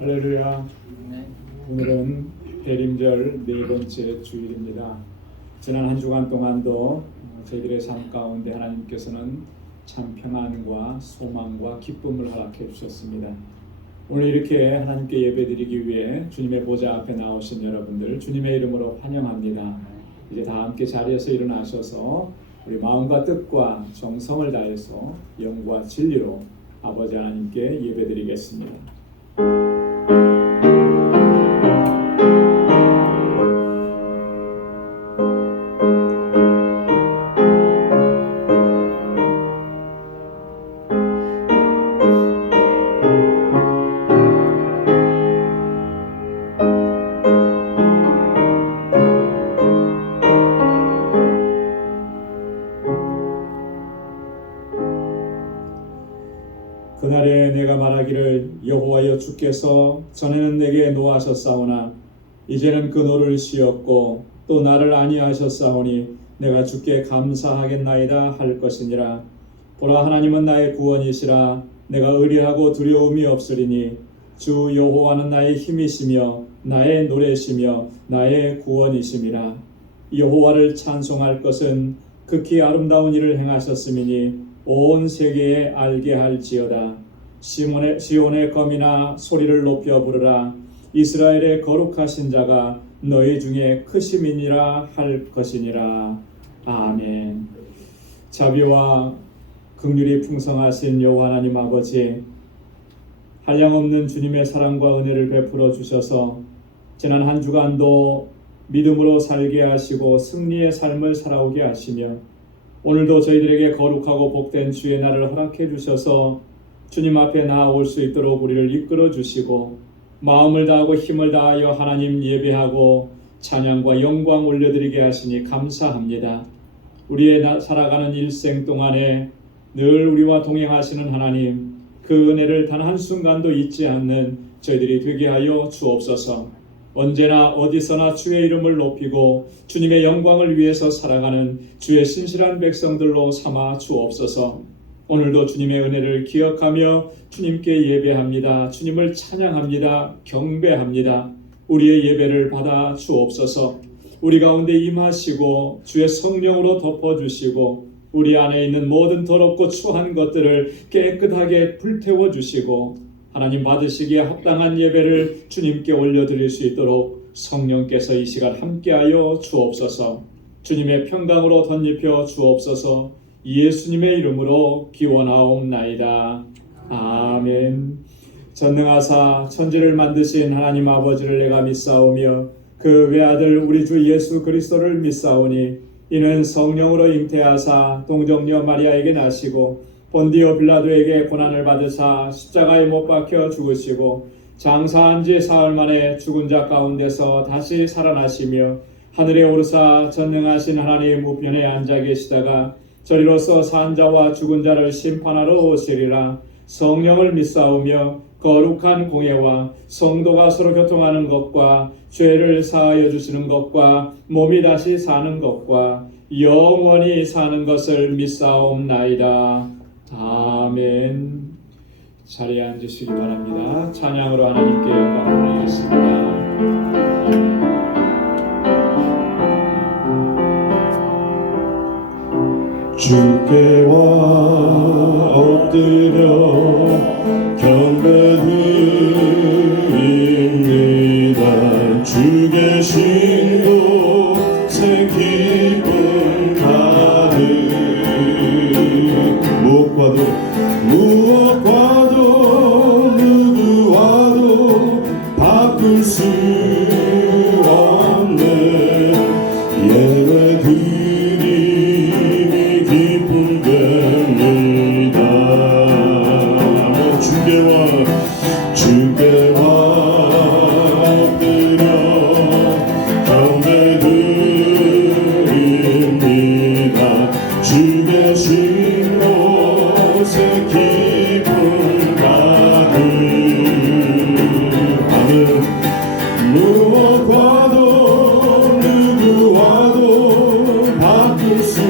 할렐루야. 오늘은 대림절 네 번째 주일입니다. 지난 한 주간 동안도 저희들의 삶 가운데 하나님께서는 참 평안과 소망과 기쁨을 허락해 주셨습니다. 오늘 이렇게 하나님께 예배드리기 위해 주님의 보좌 앞에 나오신 여러분들 주님의 이름으로 환영합니다. 이제 다 함께 자리에서 일어나셔서 우리 마음과 뜻과 정성을 다해서 영과 진리로 아버지 하나님께 예배드리겠습니다. 그날에 내가 말하기를 여호와여 주께서 전에는 내게 노하셨사오나 이제는 그 노를 쉬었고 또 나를 아니하셨사오니 내가 주께 감사하겠나이다 할 것이니라. 보라, 하나님은 나의 구원이시라. 내가 의리하고 두려움이 없으리니 주 여호와는 나의 힘이시며 나의 노래시며 나의 구원이심이라. 여호와를 찬송할 것은 극히 아름다운 일을 행하셨음이니 온 세계에 알게 할지어다. 시온의 검이나 소리를 높여 부르라. 이스라엘의 거룩하신 자가 너희 중에 크심이니라 할 것이니라. 아멘. 자비와 긍휼이 풍성하신 여호와 하나님 아버지, 한량없는 주님의 사랑과 은혜를 베풀어 주셔서 지난 한 주간도 믿음으로 살게 하시고 승리의 삶을 살아오게 하시며 오늘도 저희들에게 거룩하고 복된 주의 날을 허락해 주셔서 주님 앞에 나아올 수 있도록 우리를 이끌어 주시고 마음을 다하고 힘을 다하여 하나님 예배하고 찬양과 영광 올려드리게 하시니 감사합니다. 우리의 살아가는 일생 동안에 늘 우리와 동행하시는 하나님, 그 은혜를 단 한순간도 잊지 않는 저희들이 되게 하여 주옵소서. 언제나 어디서나 주의 이름을 높이고 주님의 영광을 위해서 살아가는 주의 신실한 백성들로 삼아 주옵소서. 오늘도 주님의 은혜를 기억하며 주님께 예배합니다. 주님을 찬양합니다. 경배합니다. 우리의 예배를 받아 주옵소서. 우리 가운데 임하시고 주의 성령으로 덮어주시고 우리 안에 있는 모든 더럽고 추한 것들을 깨끗하게 불태워 주시고 하나님 받으시기에 합당한 예배를 주님께 올려드릴 수 있도록 성령께서 이 시간 함께하여 주옵소서. 주님의 평강으로 덧입혀 주옵소서. 예수님의 이름으로 기원하옵나이다. 아멘. 전능하사 천지를 만드신 하나님 아버지를 내가 믿사오며 그 외아들 우리 주 예수 그리스도를 믿사오니 이는 성령으로 잉태하사 동정녀 마리아에게 나시고 본디오 빌라도에게 고난을 받으사 십자가에 못 박혀 죽으시고 장사한 지 사흘 만에 죽은 자 가운데서 다시 살아나시며 하늘에 오르사 전능하신 하나님 우편에 앉아 계시다가 저리로서 산 자와 죽은 자를 심판하러 오시리라. 성령을 믿사오며 거룩한 공예와 성도가 서로 교통하는 것과 죄를 사하여 주시는 것과 몸이 다시 사는 것과 영원히 사는 것을 믿사옵나이다. 아멘. 자리에 앉으시기 바랍니다. 찬양으로 하나님께 영광을 돌리겠습니다. 주께와 엎드려 경배드립니다. 주 계신 곳에 기쁨 가득 무엇과도 누구와도 바꿀 수 없는 예배드림이 기쁨됩니다. 주께와 엎드려 경배드립니다. 주 계신 곳에 기쁨 가득. 아멘. 무엇과도 누구와도 바꿀 수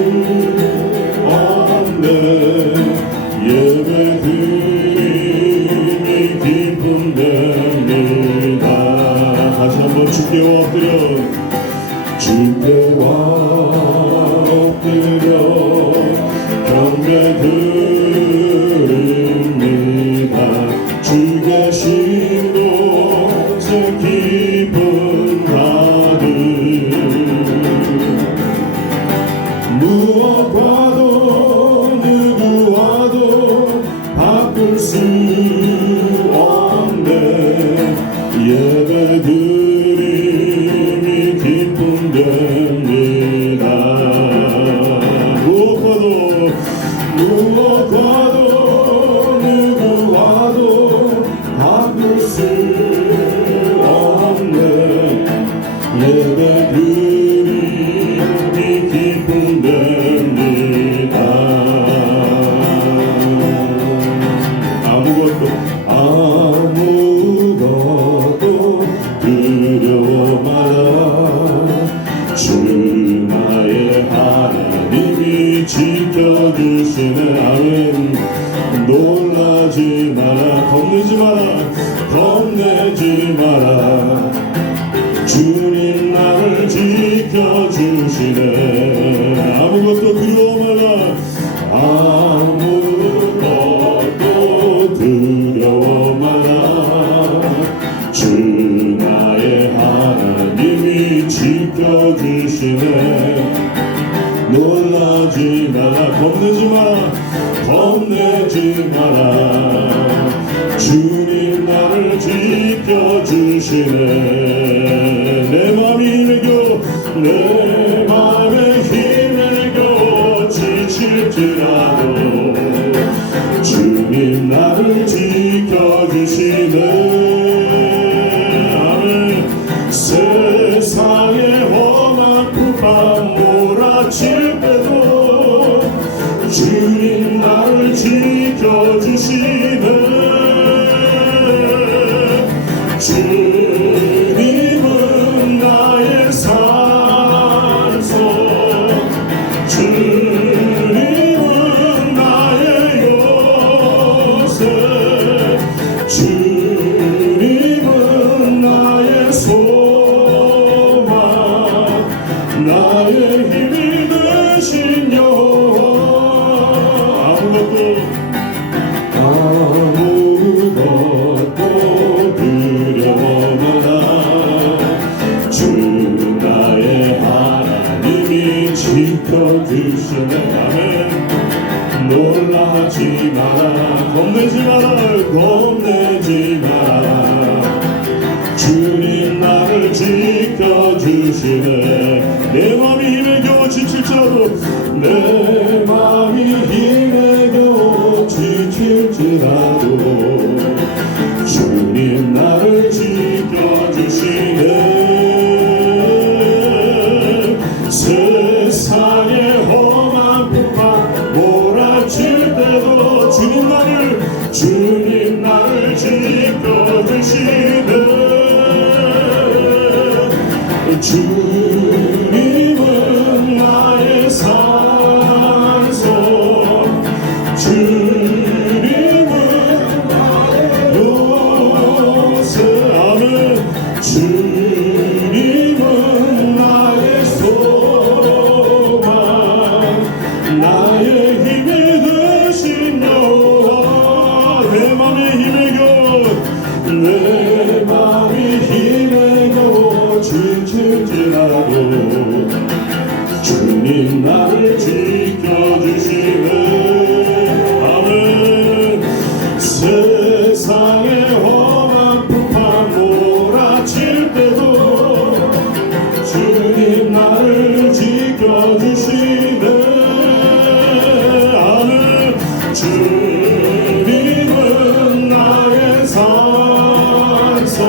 없는 예배드림이 기쁨 주신 곳에 기쁨 가득 무엇과도 누구와도 바꿀 수 없네 예배드림이 기쁨 됩니다 무엇과도 누구와도 바꿀 수 없네 예배드림이 기쁨 됩니다 아무것도 두려워 마라 주 나의 하나님이 지켜주시네 아멘 놀라지 마라 겁내지 마라 겁내지 마라 주님 나를 지켜주시네 아무것도 두려워 마라 아무것도 두려워 마라 주 나의 하나님이 지켜주시네 놀라지 마라 겁내지 마라 겁내지 마라 주님 나를 지켜주시네 내 맘이 힘에 겨워 내 맘에 힘을 겨워 지칠지라도 주님 나를 지켜주시네 아멘 세상의 험한 풍파 몰아칠 때도 주님 나를 지켜주시네 주님은 나의 산소 주님은 나의 요새 주님은 나의 소망 나의 힘이 되신 여호와 아무것도 두려워 마라 주 나의 하나님이 지켜주시네 아멘 놀라지 마라 겁내지 마라 겁내지 마라 주님 나를 지켜주시네 내 맘이 힘에 겨워 지칠지라도 내 맘이 힘에 겨워 지칠지라도 주님 나를 지켜주시네 세상의 험한 풍파 몰아칠 때도 주님 나를 지켜주시네 주님은 나의 산소 주님은 나의 요새 아멘 주님은 나의 소망 나의 힘이 되신 여호와 내 맘에 힘에 겨워 내 맘이 힘에 겨워 지칠지라도 주님 나를 지켜주시네 아멘 세상의 험한 풍파 몰아칠 때도 주님 나를 지켜주시네 아멘 주님은 나의 산소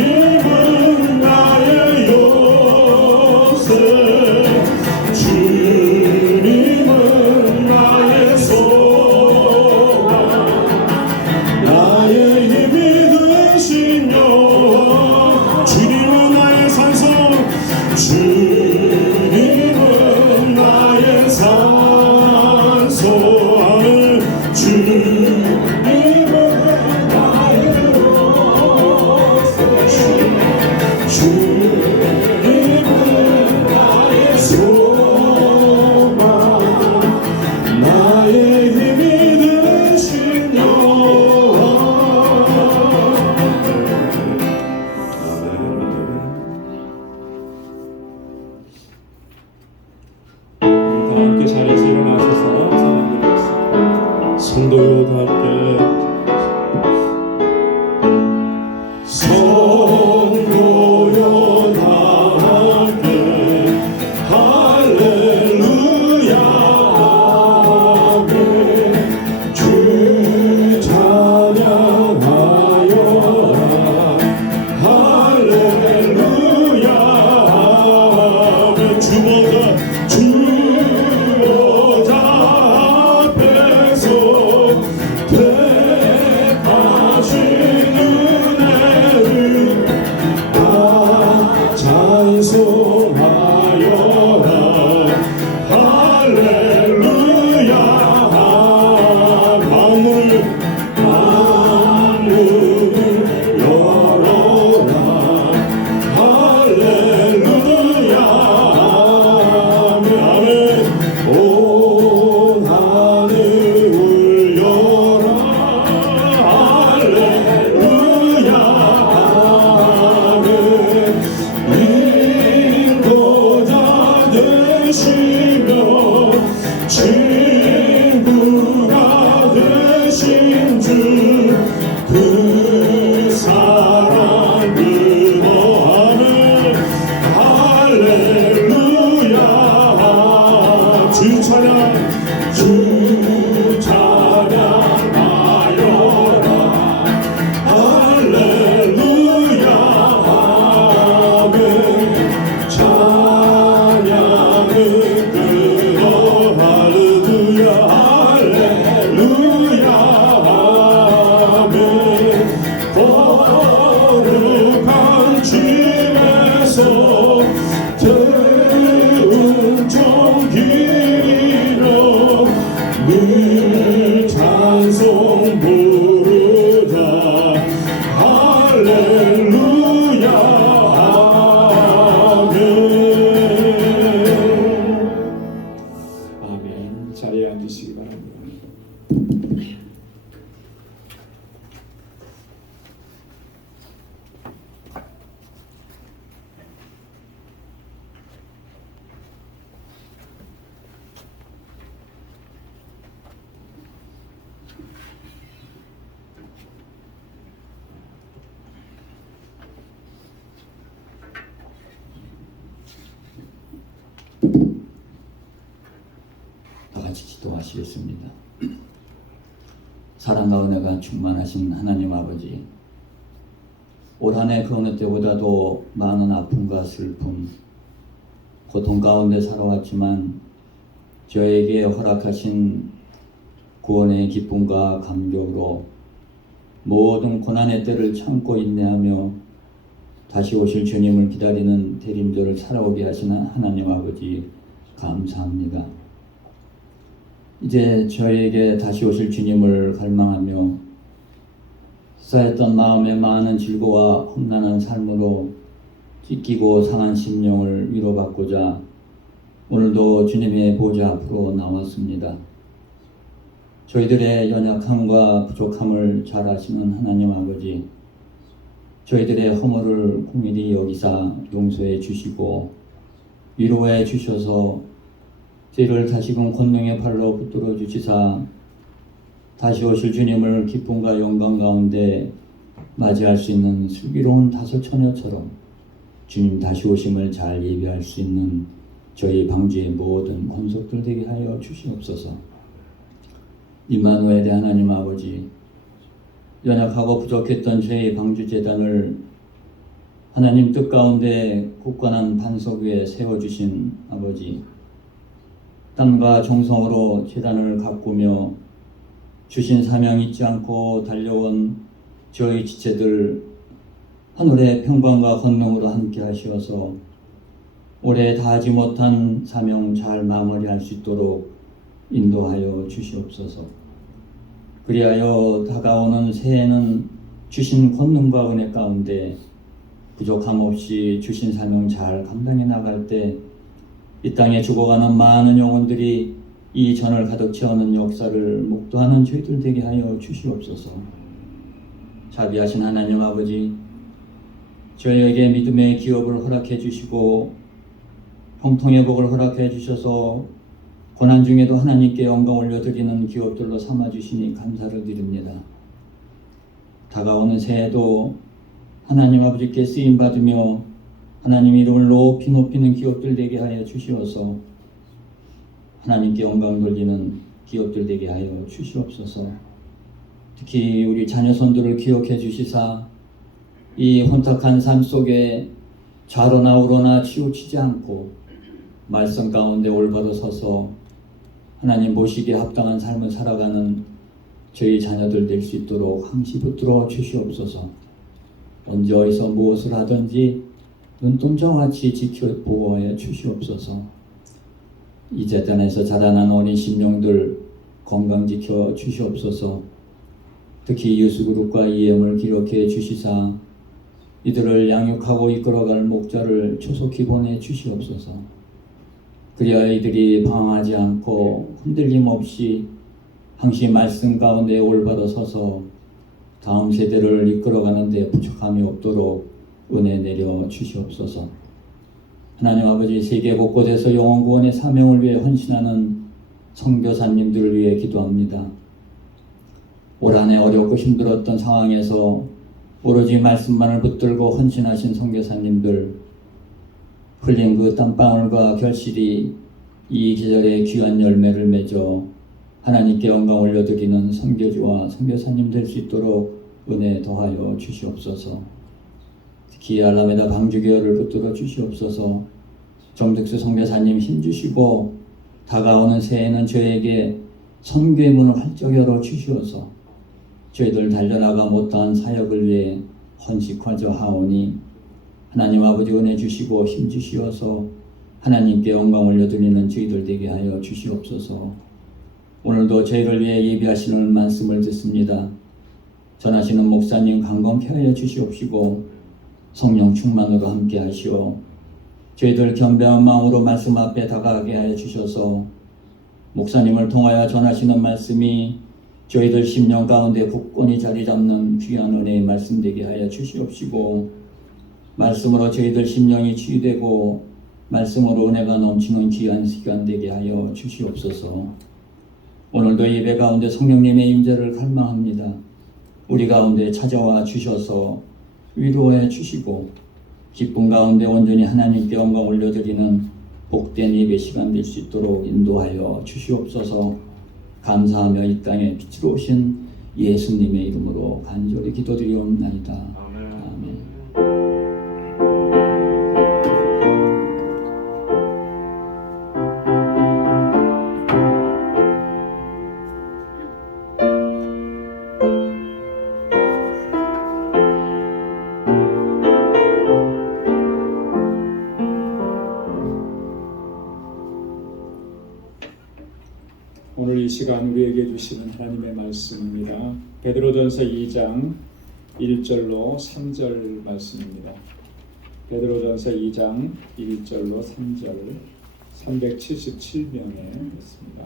주님은 나의 요새 주님은 나의 소망 나의 힘이 되신 여호와 주님은 나의 산소 주님은 나의 산소 아멘 주님은 나의 기도하시겠습니다. 사랑과 은혜가 충만하신 하나님 아버지, 올 한 해 그 어느 때보다도 많은 아픔과 슬픔, 고통 가운데 살아왔지만 저에게 허락하신 구원의 기쁨과 감격으로 모든 고난의 때를 참고 인내하며 다시 오실 주님을 기다리는 대림절을 살아오게 하시는 하나님 아버지 감사합니다. 이제 저에게 다시 오실 주님을 갈망하며 쌓였던 마음의 많은 질고와 험난한 삶으로 찢기고 상한 심령을 위로받고자 오늘도 주님의 보좌 앞으로 나왔습니다. 저희들의 연약함과 부족함을 잘 아시는 하나님 아버지, 저희들의 허물을 공일히 여기사 용서해 주시고 위로해 주셔서 저희를 다시금 권능의 발로 붙들어 주시사 다시 오실 주님을 기쁨과 영광 가운데 맞이할 수 있는 슬기로운 다섯 처녀처럼 주님 다시 오심을 잘 예비할 수 있는 저희 방주의 모든 권속들 되게 하여 주시옵소서. 임마누엘의 하나님 아버지, 연약하고 부족했던 저희 방주재단을 하나님 뜻 가운데 굳건한 반석 위에 세워주신 아버지, 땀과 정성으로 재단을 가꾸며 주신 사명 잊지 않고 달려온 저희 지체들 하늘의 평강과 권능으로 함께 하시어서 올해 다하지 못한 사명 잘 마무리할 수 있도록 인도하여 주시옵소서. 그리하여 다가오는 새해는 주신 권능과 은혜 가운데 부족함 없이 주신 사명 잘 감당해 나갈 때 이 땅에 죽어가는 많은 영혼들이 이 전을 가득 채우는 역사를 목도하는 저희들 되게 하여 주시옵소서. 자비하신 하나님 아버지, 저희에게 믿음의 기업을 허락해 주시고 형통의 복을 허락해 주셔서 고난 중에도 하나님께 영광 올려드리는 기업들로 삼아주시니 감사를 드립니다. 다가오는 새해도 하나님 아버지께 쓰임받으며 하나님 이름을 높이 높이는 기업들 되게 하여 주시어서 하나님께 영광 돌리는 기업들 되게 하여 주시옵소서. 특히 우리 자녀손들을 기억해 주시사 이 혼탁한 삶 속에 좌로나 우로나 치우치지 않고 말씀 가운데 올바로 서서 하나님 보시기에 합당한 삶을 살아가는 저희 자녀들 될 수 있도록 항시 붙들어 주시옵소서. 언제 어디서 무엇을 하든지 눈동자같이 지켜 보호하여 주시옵소서. 이 재단에서 자라난 어린 심령들 건강 지켜 주시옵소서. 특히 유수그룹과 EM을 기록해 주시사 이들을 양육하고 이끌어갈 목자를 조속히 보내 주시옵소서. 그리하여 이들이 방황하지 않고 흔들림 없이 항시 말씀 가운데 올바로 서서 다음 세대를 이끌어가는 데 부족함이 없도록 은혜 내려 주시옵소서. 하나님 아버지, 세계 곳곳에서 영혼 구원의 사명을 위해 헌신하는 선교사님들을 위해 기도합니다. 올 한 해 어렵고 힘들었던 상황에서 오로지 말씀만을 붙들고 헌신하신 선교사님들, 흘린 그 땀방울과 결실이 이 계절의 귀한 열매를 맺어 하나님께 영광 올려드리는 선교주와 선교사님 될 수 있도록 은혜 더하여 주시옵소서. 특히 알라메다 방주교회를 붙들어 주시옵소서. 정득수 선교사님 힘주시고 다가오는 새해에는 저에게 선교의 문을 활짝 열어 주시어서 저희들 달려나가 못한 사역을 위해 헌식하자 하오니 하나님 아버지 은혜 주시고 힘 주시어서 하나님께 영광 올려드리는 저희들 되게 하여 주시옵소서. 오늘도 저희를 위해 예비하시는 말씀을 듣습니다. 전하시는 목사님 강건케 하여 주시옵시고 성령 충만으로 함께 하시오 저희들 겸비한 마음으로 말씀 앞에 다가가게 하여 주셔서 목사님을 통하여 전하시는 말씀이 저희들 심령 가운데 굳건히 자리 잡는 귀한 은혜의 말씀 되게 하여 주시옵시고 말씀으로 저희들 심령이 치유되고 말씀으로 은혜가 넘치는 귀한 시간 되게 하여 주시옵소서. 오늘도 예배 가운데 성령님의 임재를 갈망합니다. 우리 가운데 찾아와 주셔서 위로해 주시고 기쁨 가운데 온전히 하나님께 영광 올려드리는 복된 예배 시간 될 수 있도록 인도하여 주시옵소서. 감사하며 이 땅에 빛으로 오신 예수님의 이름으로 간절히 기도드리옵나이다. 아멘. 오늘 이 시간 우리에게 주시는 하나님의 말씀입니다. 베드로전서 2장 1절로 3절 말씀입니다. 베드로전서 2장 1절로 3절 377명의 말씀입니다.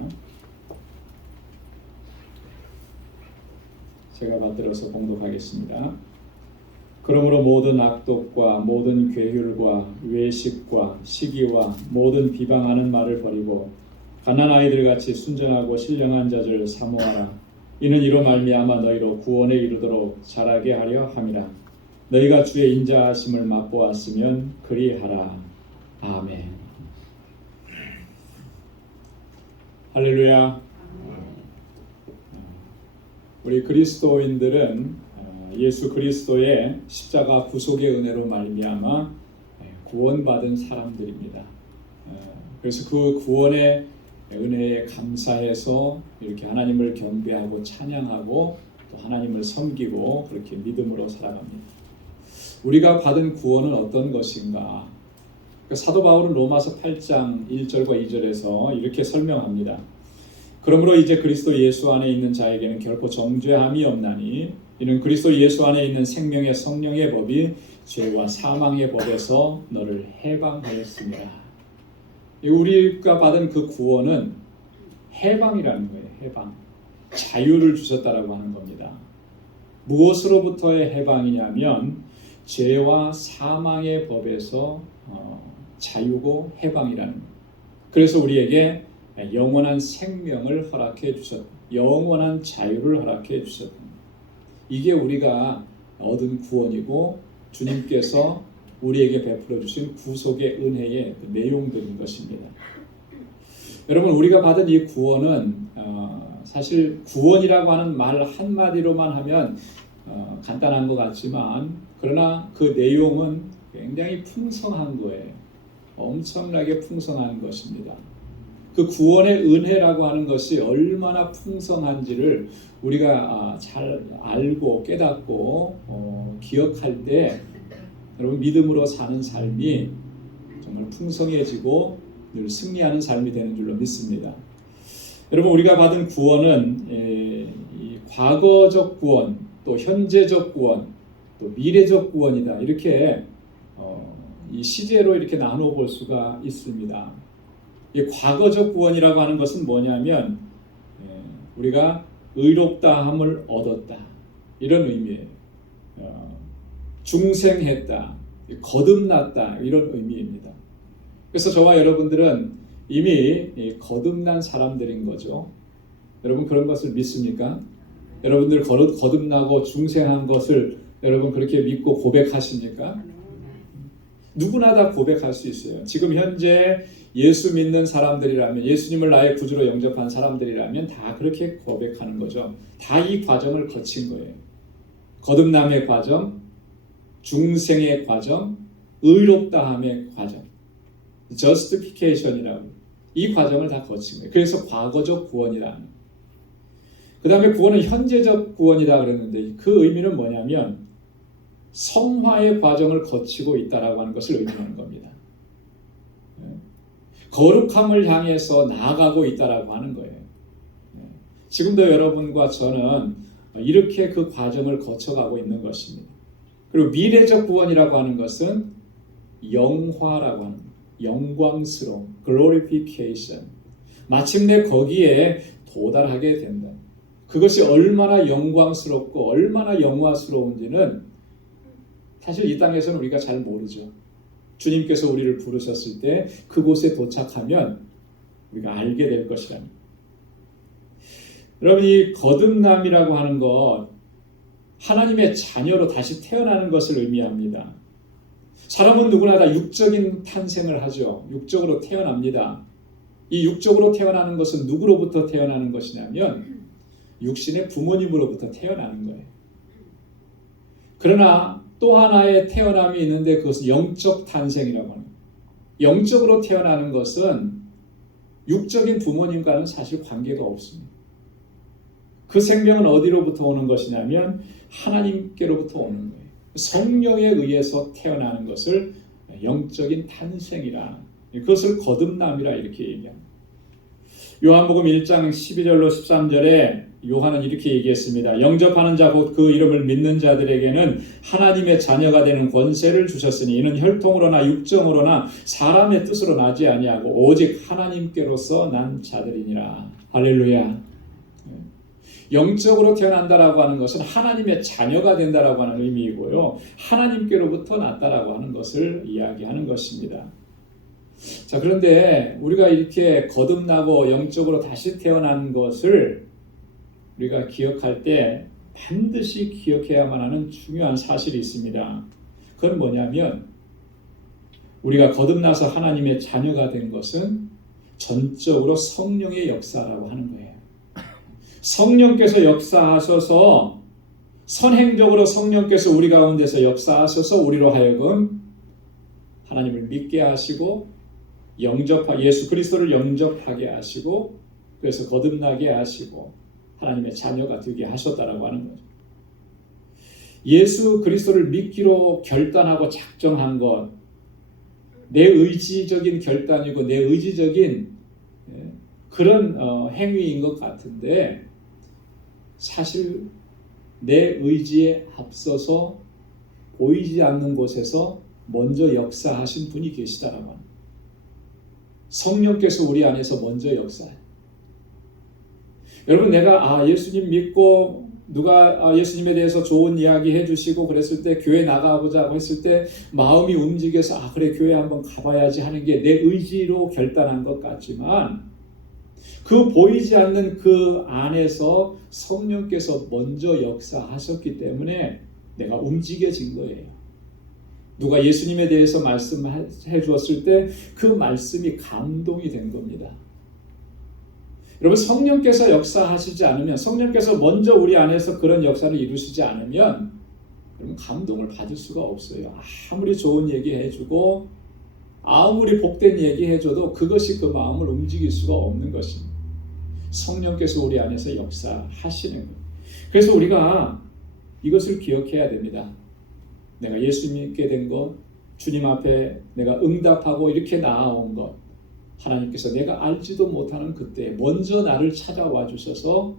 제가 받들어서 봉독하겠습니다. 그러므로 모든 악독과 모든 괴휼과 외식과 시기와 모든 비방하는 말을 버리고 갓난아이들 같이 순전하고 신령한 자들 사모하라. 이는 이로 말미암아 너희로 구원에 이르도록 자라게 하려 함이라. 너희가 주의 인자하심을 맛보았으면 그리하라. 아멘. 할렐루야. 우리 그리스도인들은 예수 그리스도의 십자가 구속의 은혜로 말미암아 구원받은 사람들입니다. 그래서 그 구원의 은혜에 감사해서 이렇게 하나님을 경배하고 찬양하고 또 하나님을 섬기고 그렇게 믿음으로 살아갑니다. 우리가 받은 구원은 어떤 것인가? 사도 바울은 로마서 8장 1절과 2절에서 이렇게 설명합니다. 그러므로 이제 그리스도 예수 안에 있는 자에게는 결코 정죄함이 없나니 이는 그리스도 예수 안에 있는 생명의 성령의 법이 죄와 사망의 법에서 너를 해방하였습니다. 우리가 받은 그 구원은 해방이라는 거예요. 해방. 자유를 주셨다라고 하는 겁니다. 무엇으로부터의 해방이냐면 죄와 사망의 법에서 자유고 해방이라는 거예요. 그래서 우리에게 영원한 생명을 허락해 주셨다. 영원한 자유를 허락해 주셨다. 이게 우리가 얻은 구원이고 주님께서 우리에게 베풀어 주신 구속의 은혜의 내용들인 것입니다. 여러분, 우리가 받은 이 구원은 사실 구원이라고 하는 말 한마디로만 하면 간단한 것 같지만 그러나 그 내용은 굉장히 풍성한 거예요. 엄청나게 풍성한 것입니다. 그 구원의 은혜라고 하는 것이 얼마나 풍성한지를 우리가 잘 알고 깨닫고 기억할 때 여러분 믿음으로 사는 삶이 정말 풍성해지고 늘 승리하는 삶이 되는 줄로 믿습니다. 여러분, 우리가 받은 구원은 이 과거적 구원, 또 현재적 구원, 또 미래적 구원이다. 이렇게 이 시제로 이렇게 나눠 볼 수가 있습니다. 이 과거적 구원이라고 하는 것은 뭐냐면 우리가 의롭다함을 얻었다. 이런 의미예요. 중생했다, 거듭났다 이런 의미입니다. 그래서 저와 여러분들은 이미 거듭난 사람들인 거죠. 여러분 그런 것을 믿습니까? 여러분들 거듭나고 중생한 것을 여러분 그렇게 믿고 고백하십니까? 누구나 다 고백할 수 있어요. 지금 현재 예수 믿는 사람들이라면, 예수님을 나의 구주로 영접한 사람들이라면 다 그렇게 고백하는 거죠. 다 이 과정을 거친 거예요. 거듭남의 과정, 중생의 과정, 의롭다함의 과정, justification이라고 이 과정을 다 거친 거예요. 그래서 과거적 구원이라는. 그 다음에 구원은 현재적 구원이다 그랬는데 그 의미는 뭐냐면 성화의 과정을 거치고 있다라고 하는 것을 의미하는 겁니다. 거룩함을 향해서 나아가고 있다라고 하는 거예요. 지금도 여러분과 저는 이렇게 그 과정을 거쳐가고 있는 것입니다. 그리고 미래적 구원이라고 하는 것은 영화라고 하는 영광스러움, glorification. 마침내 거기에 도달하게 된다. 그것이 얼마나 영광스럽고 얼마나 영화스러운지는 사실 이 땅에서는 우리가 잘 모르죠. 주님께서 우리를 부르셨을 때 그곳에 도착하면 우리가 알게 될 것이랍니다. 여러분, 이 거듭남이라고 하는 것, 하나님의 자녀로 다시 태어나는 것을 의미합니다. 사람은 누구나 다 육적인 탄생을 하죠. 육적으로 태어납니다. 이 육적으로 태어나는 것은 누구로부터 태어나는 것이냐면 육신의 부모님으로부터 태어나는 거예요. 그러나 또 하나의 태어남이 있는데 그것은 영적 탄생이라고 합니다. 영적으로 태어나는 것은 육적인 부모님과는 사실 관계가 없습니다. 그 생명은 어디로부터 오는 것이냐면 하나님께로부터 오는 거예요. 성령에 의해서 태어나는 것을 영적인 탄생이라, 그것을 거듭남이라 이렇게 얘기합니다. 요한복음 1장 12절로 13절에 요한은 이렇게 얘기했습니다. 영접하는 자 곧 그 이름을 믿는 자들에게는 하나님의 자녀가 되는 권세를 주셨으니 이는 혈통으로나 육정으로나 사람의 뜻으로 나지 아니하고 오직 하나님께로서 난 자들이니라. 할렐루야. 영적으로 태어난다라고 하는 것은 하나님의 자녀가 된다라고 하는 의미이고요. 하나님께로부터 났다라고 하는 것을 이야기하는 것입니다. 자, 그런데 우리가 이렇게 거듭나고 영적으로 다시 태어난 것을 우리가 기억할 때 반드시 기억해야만 하는 중요한 사실이 있습니다. 그건 뭐냐면 우리가 거듭나서 하나님의 자녀가 된 것은 전적으로 성령의 역사라고 하는 거예요. 성령께서 역사하셔서 선행적으로 성령께서 우리 가운데서 역사하셔서 우리로 하여금 하나님을 믿게 하시고 예수 그리스도를 영접하게 하시고 그래서 거듭나게 하시고 하나님의 자녀가 되게 하셨다라고 하는 거죠. 예수 그리스도를 믿기로 결단하고 작정한 것, 내 의지적인 결단이고 내 의지적인 그런 행위인 것 같은데 사실 내 의지에 앞서서 보이지 않는 곳에서 먼저 역사하신 분이 계시다라고 합니다. 성령께서 우리 안에서 먼저 역사해요. 여러분, 내가 예수님 믿고 누가 예수님에 대해서 좋은 이야기 해주시고 그랬을 때 교회 나가보자고 했을 때 마음이 움직여서 그래 교회 한번 가봐야지 하는 게 내 의지로 결단한 것 같지만 그 보이지 않는 그 안에서 성령께서 먼저 역사하셨기 때문에 내가 움직여진 거예요. 누가 예수님에 대해서 말씀해 주었을 때 그 말씀이 감동이 된 겁니다. 여러분, 성령께서 역사하시지 않으면, 성령께서 먼저 우리 안에서 그런 역사를 이루시지 않으면 여러분 감동을 받을 수가 없어요. 아무리 좋은 얘기 해주고 아무리 복된 얘기 해줘도 그것이 그 마음을 움직일 수가 없는 것입니다. 성령께서 우리 안에서 역사하시는 거예요. 그래서 우리가 이것을 기억해야 됩니다. 내가 예수 믿게 된 것, 주님 앞에 내가 응답하고 이렇게 나아온 것, 하나님께서 내가 알지도 못하는 그때 먼저 나를 찾아와 주셔서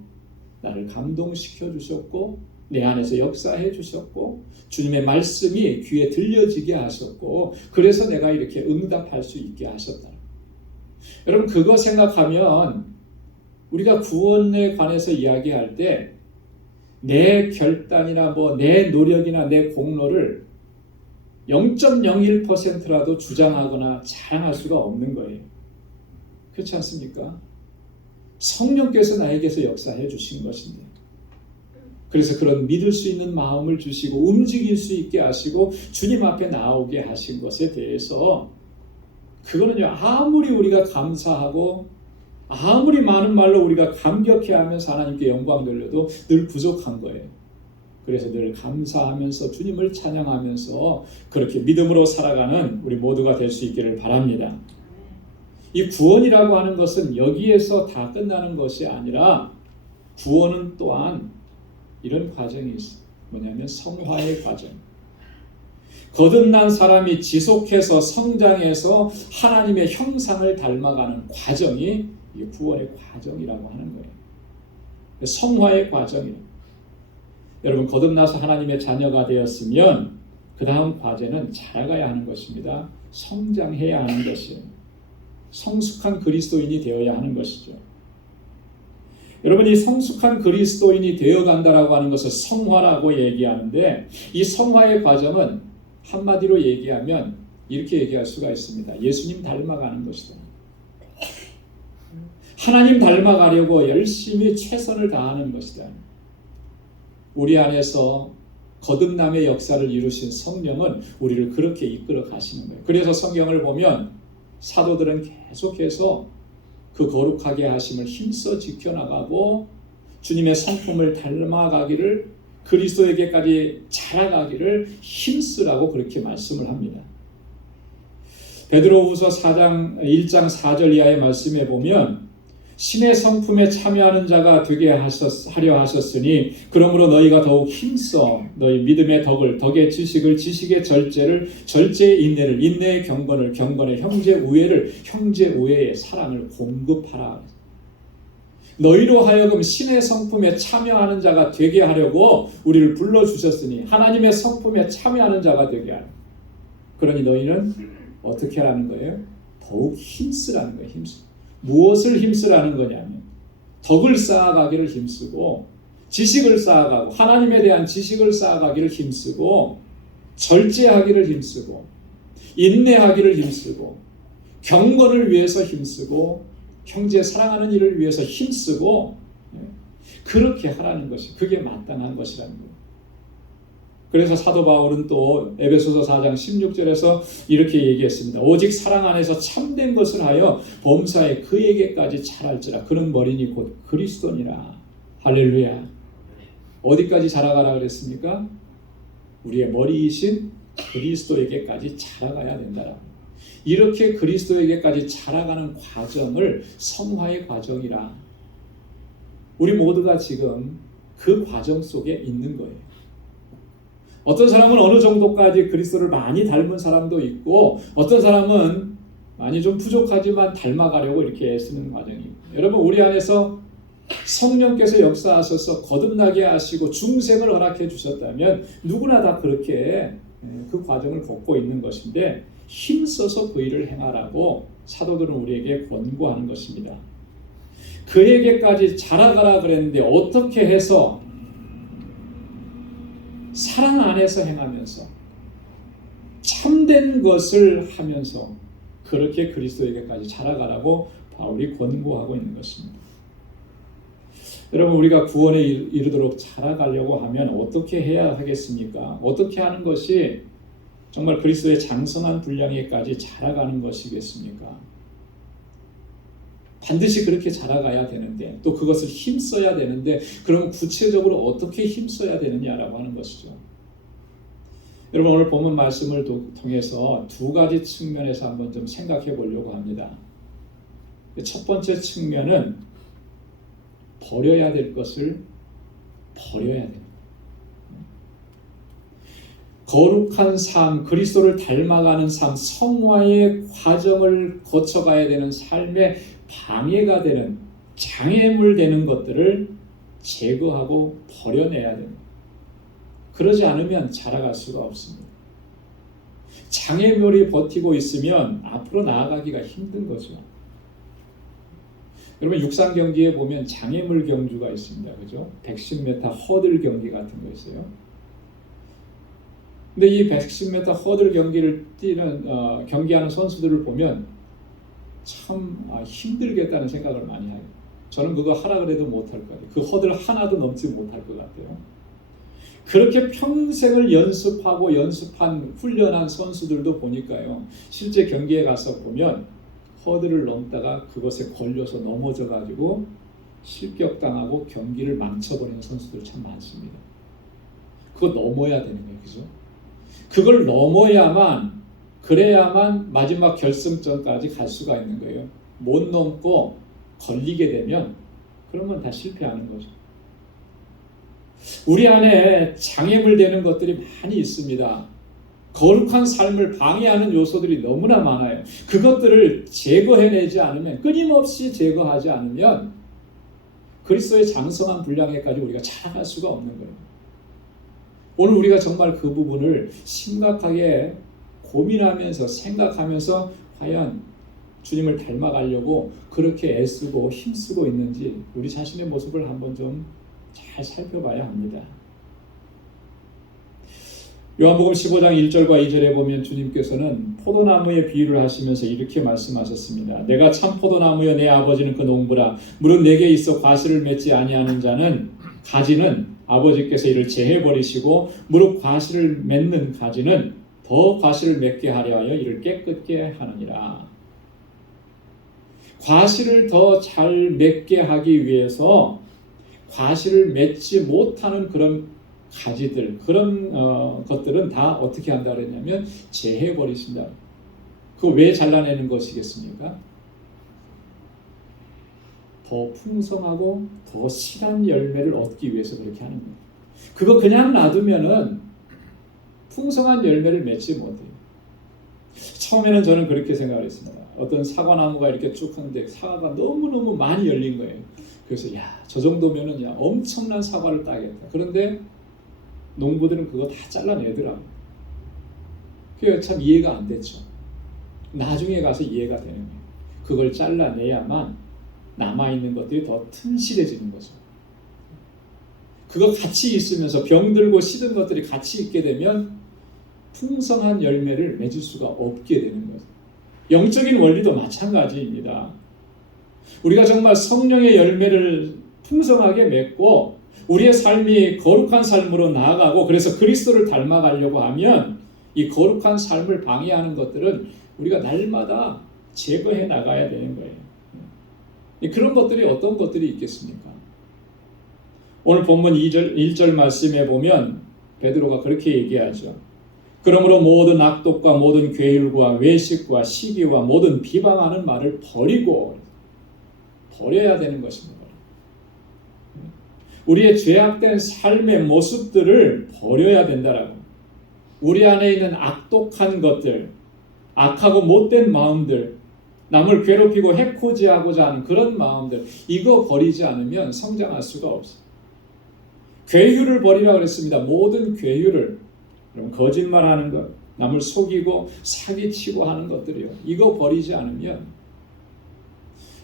나를 감동시켜 주셨고 내 안에서 역사해 주셨고 주님의 말씀이 귀에 들려지게 하셨고 그래서 내가 이렇게 응답할 수 있게 하셨다. 여러분, 그거 생각하면 우리가 구원에 관해서 이야기할 때 내 결단이나 내 노력이나 내 공로를 0.01%라도 주장하거나 자랑할 수가 없는 거예요. 그렇지 않습니까? 성령께서 나에게서 역사해 주신 것인데 그래서 그런 믿을 수 있는 마음을 주시고 움직일 수 있게 하시고 주님 앞에 나오게 하신 것에 대해서 그거는요, 아무리 우리가 감사하고 아무리 많은 말로 우리가 감격해하면서 하나님께 영광 돌려도 늘 부족한 거예요. 그래서 늘 감사하면서 주님을 찬양하면서 그렇게 믿음으로 살아가는 우리 모두가 될 수 있기를 바랍니다. 이 구원이라고 하는 것은 여기에서 다 끝나는 것이 아니라 구원은 또한 이런 과정이 있어요. 뭐냐면 성화의 과정. 거듭난 사람이 지속해서 성장해서 하나님의 형상을 닮아가는 과정이 이 구원의 과정이라고 하는 거예요. 성화의 과정이에요. 여러분, 거듭나서 하나님의 자녀가 되었으면 그 다음 과제는 자라가야 하는 것입니다. 성장해야 하는 것이에요. 성숙한 그리스도인이 되어야 하는 것이죠. 여러분, 이 성숙한 그리스도인이 되어간다라고 하는 것을 성화라고 얘기하는데 이 성화의 과정은 한마디로 얘기하면 이렇게 얘기할 수가 있습니다. 예수님 닮아가는 것이다. 하나님 닮아가려고 열심히 최선을 다하는 것이다. 우리 안에서 거듭남의 역사를 이루신 성령은 우리를 그렇게 이끌어 가시는 거예요. 그래서 성경을 보면 사도들은 계속해서 그 거룩하게 하심을 힘써 지켜나가고 주님의 성품을 닮아가기를, 그리스도에게까지 자라가기를 힘쓰라고 그렇게 말씀을 합니다. 베드로후서 1장 4절 이하의 말씀에 보면 신의 성품에 참여하는 자가 되게 하려 하셨으니 그러므로 너희가 더욱 힘써 너희 믿음의 덕을, 덕의 지식을, 지식의 절제를, 절제의 인내를, 인내의 경건을, 경건의 형제 우애를, 형제 우애의 사랑을 공급하라. 너희로 하여금 신의 성품에 참여하는 자가 되게 하려고 우리를 불러주셨으니 하나님의 성품에 참여하는 자가 되게 하라. 그러니 너희는 어떻게 하라는 거예요? 더욱 힘쓰라는 거예요. 힘쓰. 무엇을 힘쓰라는 거냐면 덕을 쌓아가기를 힘쓰고, 지식을 쌓아가고, 하나님에 대한 지식을 쌓아가기를 힘쓰고, 절제하기를 힘쓰고, 인내하기를 힘쓰고, 경건을 위해서 힘쓰고, 형제 사랑하는 일을 위해서 힘쓰고, 그렇게 하라는 것이, 그게 마땅한 것이라는 거예요. 그래서 사도 바울은 또 에베소서 4장 16절에서 이렇게 얘기했습니다. 오직 사랑 안에서 참된 것을 하여 범사에 그에게까지 자랄지라. 그는 머리니 곧 그리스도니라. 할렐루야. 어디까지 자라가라 그랬습니까? 우리의 머리이신 그리스도에게까지 자라가야 된다. 이렇게 그리스도에게까지 자라가는 과정을 성화의 과정이라. 우리 모두가 지금 그 과정 속에 있는 거예요. 어떤 사람은 어느 정도까지 그리스도를 많이 닮은 사람도 있고, 어떤 사람은 많이 좀 부족하지만 닮아가려고 이렇게 애쓰는 과정이에요. 여러분, 우리 안에서 성령께서 역사하셔서 거듭나게 하시고 중생을 허락해 주셨다면 누구나 다 그렇게 그 과정을 겪고 있는 것인데, 힘써서 그 일을 행하라고 사도들은 우리에게 권고하는 것입니다. 그에게까지 자라가라 그랬는데 어떻게 해서? 사랑 안에서 행하면서, 참된 것을 하면서 그렇게 그리스도에게까지 자라가라고 바울이 권고하고 있는 것입니다. 여러분, 우리가 구원에 이르도록 자라가려고 하면 어떻게 해야 하겠습니까? 어떻게 하는 것이 정말 그리스도의 장성한 분량에까지 자라가는 것이겠습니까? 반드시 그렇게 자라가야 되는데, 또 그것을 힘써야 되는데, 그럼 구체적으로 어떻게 힘써야 되느냐라고 하는 것이죠. 여러분, 오늘 본문 말씀을 통해서 두 가지 측면에서 한번 좀 생각해 보려고 합니다. 첫 번째 측면은 버려야 될 것을 버려야 됩니다. 거룩한 삶, 그리스도를 닮아가는 삶, 성화의 과정을 거쳐가야 되는 삶의 방해가 되는, 장애물 되는 것들을 제거하고 버려내야 됩니다. 그러지 않으면 자라갈 수가 없습니다. 장애물이 버티고 있으면 앞으로 나아가기가 힘든 거죠. 여러분, 육상 경기에 보면 장애물 경주가 있습니다. 그죠? 110m 허들 경기 같은 거 있어요. 근데 이 110m 허들 경기를 경기하는 선수들을 보면 참 힘들겠다는 생각을 많이 해요. 저는 그거 하라 그래도 못할 것 같아요. 그 허들 하나도 넘지 못할 것 같아요. 그렇게 평생을 연습한 훈련한 선수들도 보니까요, 실제 경기에 가서 보면 허들을 넘다가 그것에 걸려서 넘어져 가지고 실격당하고 경기를 망쳐버리는 선수들 참 많습니다. 그거 넘어야 되는 거예요. 그죠? 그걸 넘어야만, 그래야만 마지막 결승전까지 갈 수가 있는 거예요. 못 넘고 걸리게 되면 그러면 다 실패하는 거죠. 우리 안에 장애물 되는 것들이 많이 있습니다. 거룩한 삶을 방해하는 요소들이 너무나 많아요. 그것들을 제거해내지 않으면, 끊임없이 제거하지 않으면 그리스도의 장성한 분량에까지 우리가 자라갈 수가 없는 거예요. 오늘 우리가 정말 그 부분을 심각하게 고민하면서 생각하면서 과연 주님을 닮아가려고 그렇게 애쓰고 힘쓰고 있는지 우리 자신의 모습을 한번 좀 잘 살펴봐야 합니다. 요한복음 15장 1절과 2절에 보면 주님께서는 포도나무의 비유를 하시면서 이렇게 말씀하셨습니다. 내가 참 포도나무여 내 아버지는 그 농부라. 무릇 내게 있어 과실을 맺지 아니하는 자는, 가지는 아버지께서 이를 제해버리시고 무릇 과실을 맺는 가지는 더 과실을 맺게 하려 하여 이를 깨끗게 하느니라. 과실을 더 잘 맺게 하기 위해서 과실을 맺지 못하는 그런 가지들, 그런 것들은 다 어떻게 한다 그랬냐면 제해버리신다. 그거 왜 잘라내는 것이겠습니까? 더 풍성하고 더 실한 열매를 얻기 위해서 그렇게 하는 거예요. 그거 그냥 놔두면은 풍성한 열매를 맺지 못해요. 처음에는 저는 그렇게 생각을 했습니다. 어떤 사과나무가 이렇게 쭉 하는데 사과가 너무너무 많이 열린 거예요. 그래서 저 정도면은 엄청난 사과를 따겠다. 그런데 농부들은 그거 다 잘라내더라고요. 그게 참 이해가 안 됐죠. 나중에 가서 이해가 되는 거예요. 그걸 잘라내야만 남아있는 것들이 더 튼실해지는 거죠. 그거 같이 있으면서 병들고 시든 것들이 같이 있게 되면 풍성한 열매를 맺을 수가 없게 되는 거죠. 영적인 원리도 마찬가지입니다. 우리가 정말 성령의 열매를 풍성하게 맺고 우리의 삶이 거룩한 삶으로 나아가고 그래서 그리스도를 닮아가려고 하면 이 거룩한 삶을 방해하는 것들은 우리가 날마다 제거해 나가야 되는 거예요. 그런 것들이 어떤 것들이 있겠습니까? 오늘 본문 1절 말씀에 보면 베드로가 그렇게 얘기하죠. 그러므로 모든 악독과 모든 괴율과 외식과 시기와 모든 비방하는 말을 버려야 되는 것입니다. 우리의 죄악된 삶의 모습들을 버려야 된다라고. 우리 안에 있는 악독한 것들, 악하고 못된 마음들, 남을 괴롭히고 해코지하고자 하는 그런 마음들, 이거 버리지 않으면 성장할 수가 없어요. 괴율을 버리라 그랬습니다. 모든 괴율을. 그럼 거짓말하는 것, 남을 속이고 사기치고 하는 것들이요. 이거 버리지 않으면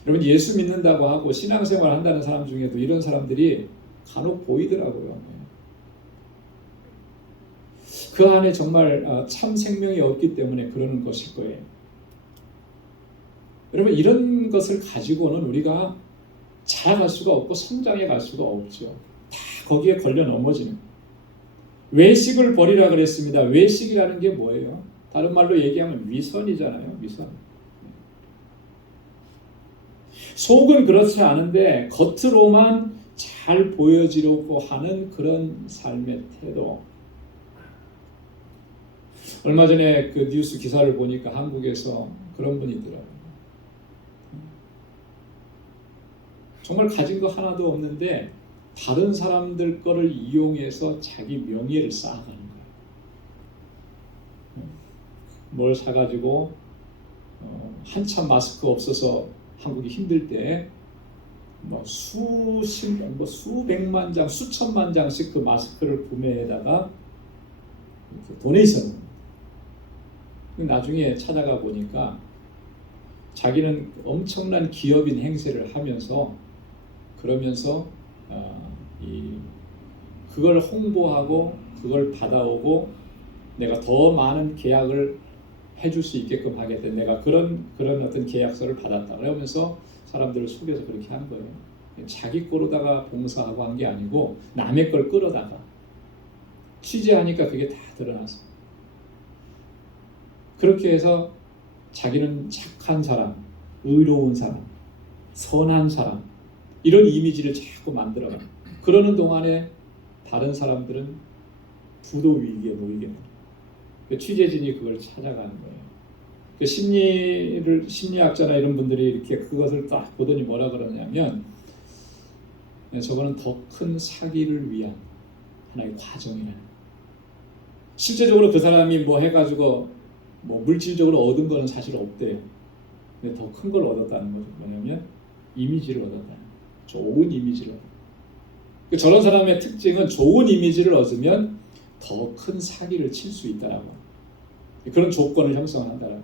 여러분 예수 믿는다고 하고 신앙생활 한다는 사람 중에도 이런 사람들이 간혹 보이더라고요. 그 안에 정말 참 생명이 없기 때문에 그러는 것일 거예요. 여러분 이런 것을 가지고는 우리가 자라갈 수가 없고 성장해 갈 수가 없죠. 다 거기에 걸려 넘어지는 거예요. 외식을 버리라 그랬습니다. 외식이라는 게 뭐예요? 다른 말로 얘기하면 위선이잖아요. 위선. 속은 그렇지 않은데 겉으로만 잘 보여지려고 하는 그런 삶의 태도. 얼마 전에 그 뉴스 기사를 보니까 한국에서 그런 분이 있더라고요. 정말 가진 거 하나도 없는데 다른 사람들 거를 이용해서 자기 명예를 쌓아가는 거예요. 뭘 사가지고 한참 마스크 없어서 한국이 힘들 때 수백만 장, 수천만 장씩 그 마스크를 구매해다가 도네이션. 나중에 찾아가 보니까 자기는 엄청난 기업인 행세를 하면서 그러면서 그걸 홍보하고 그걸 받아오고 내가 더 많은 계약을 해줄 수 있게끔 하겠다. 내가 그런 어떤 계약서를 받았다. 그러면서 사람들을 속여서 그렇게 한 거예요. 자기 거로다가 봉사하고 한 게 아니고 남의 걸 끌어다가 취재하니까 그게 다 드러났어요. 그렇게 해서 자기는 착한 사람, 의로운 사람, 선한 사람 이런 이미지를 자꾸 만들어가요. 그러는 동안에 다른 사람들은 부도 위기에 놓이게 돼요. 취재진이 그걸 찾아가는 거예요. 심리학자나 이런 분들이 이렇게 그것을 딱 보더니 뭐라 그러냐면 저거는 더 큰 사기를 위한 하나의 과정이라는. 실제적으로 그 사람이 뭐 해가지고 뭐 물질적으로 얻은 거는 사실 없대요. 근데 더 큰 걸 얻었다는 거죠. 뭐냐면 이미지를 얻었다. 좋은 이미지를 얻었다. 저런 사람의 특징은 좋은 이미지를 얻으면 더 큰 사기를 칠 수 있다라고. 그런 조건을 형성한다라고.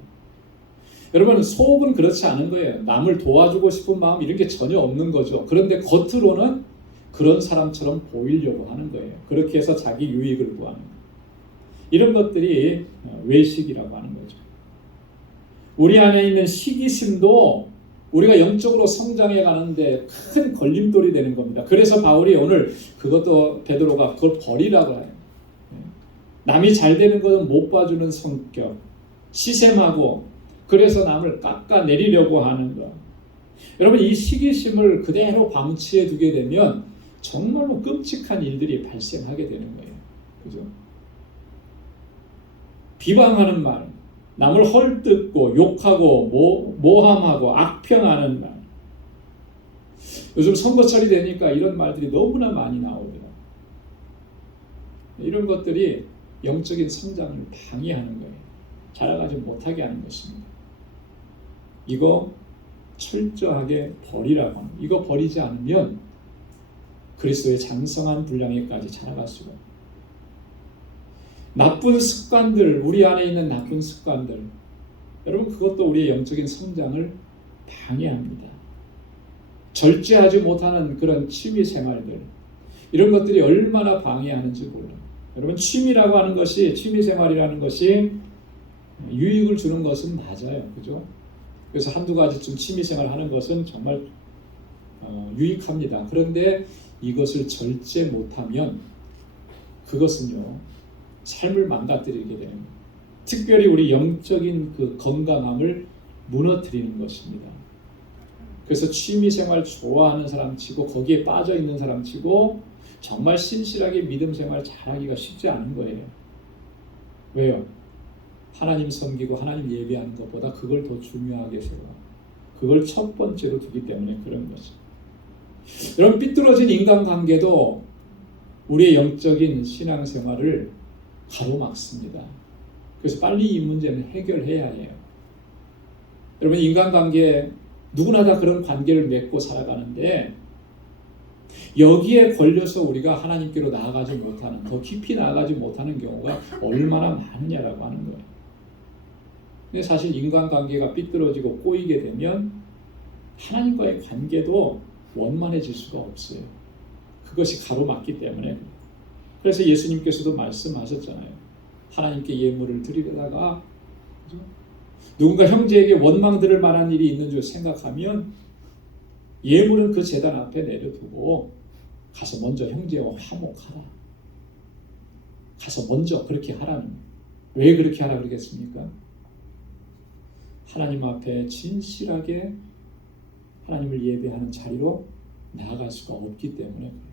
여러분 속은 그렇지 않은 거예요. 남을 도와주고 싶은 마음 이런 게 전혀 없는 거죠. 그런데 겉으로는 그런 사람처럼 보이려고 하는 거예요. 그렇게 해서 자기 유익을 구하는 거예요. 이런 것들이 외식이라고 하는 거죠. 우리 안에 있는 시기심도 우리가 영적으로 성장해 가는데 큰 걸림돌이 되는 겁니다. 그래서 바울이 오늘 그것도 베드로가 그걸 버리라고 해요. 남이 잘 되는 것은 못 봐주는 성격, 시샘하고 그래서 남을 깎아내리려고 하는 것. 여러분, 이 시기심을 그대로 방치해 두게 되면 정말로 끔찍한 일들이 발생하게 되는 거예요. 그죠? 비방하는 말, 남을 헐뜯고 욕하고 모함하고 악평하는 말. 요즘 선거철이 되니까 이런 말들이 너무나 많이 나옵니다. 이런 것들이 영적인 성장을 방해하는 거예요. 자라가지 못하게 하는 것입니다. 이거 철저하게 버리라고 합니다. 이거 버리지 않으면 그리스도의 장성한 분량에까지 자라갈 수가 없어요. 나쁜 습관들, 우리 안에 있는 나쁜 습관들, 여러분, 그것도 우리의 영적인 성장을 방해합니다. 절제하지 못하는 그런 취미 생활들, 이런 것들이 얼마나 방해하는지 몰라요. 여러분, 취미라고 하는 것이, 취미 생활이라는 것이 유익을 주는 것은 맞아요. 그죠? 그래서 한두 가지쯤 취미 생활 하는 것은 정말 유익합니다. 그런데 이것을 절제 못하면 그것은요, 삶을 망가뜨리게 되는 거예요. 특별히 우리 영적인 그 건강함을 무너뜨리는 것입니다. 그래서 취미생활 좋아하는 사람 치고 거기에 빠져 있는 사람 치고 정말 신실하게 믿음 생활 잘하기가 쉽지 않은 거예요. 왜요? 하나님 섬기고 하나님 예배하는 것보다 그걸 더 중요하게 생각, 그걸 첫 번째로 두기 때문에 그런 거죠. 여러분, 삐뚤어진 인간관계도 우리의 영적인 신앙생활을 가로막습니다. 그래서 빨리 이 문제는 해결해야 해요. 여러분, 인간관계 누구나 다 그런 관계를 맺고 살아가는데 여기에 걸려서 우리가 하나님께로 나아가지 못하는, 더 깊이 나아가지 못하는 경우가 얼마나 많으냐라고 하는 거예요. 근데 사실 인간관계가 삐뚤어지고 꼬이게 되면 하나님과의 관계도 원만해질 수가 없어요. 그것이 가로막기 때문에. 그래서 예수님께서도 말씀하셨잖아요. 하나님께 예물을 드리다가 누군가 형제에게 원망 들을 만한 일이 있는 줄 생각하면 예물은 그 제단 앞에 내려두고 가서 먼저 형제와 화목하라. 가서 먼저 그렇게 하라는 거예요. 왜 그렇게 하라 그러겠습니까? 하나님 앞에 진실하게 하나님을 예배하는 자리로 나아갈 수가 없기 때문에 그래요.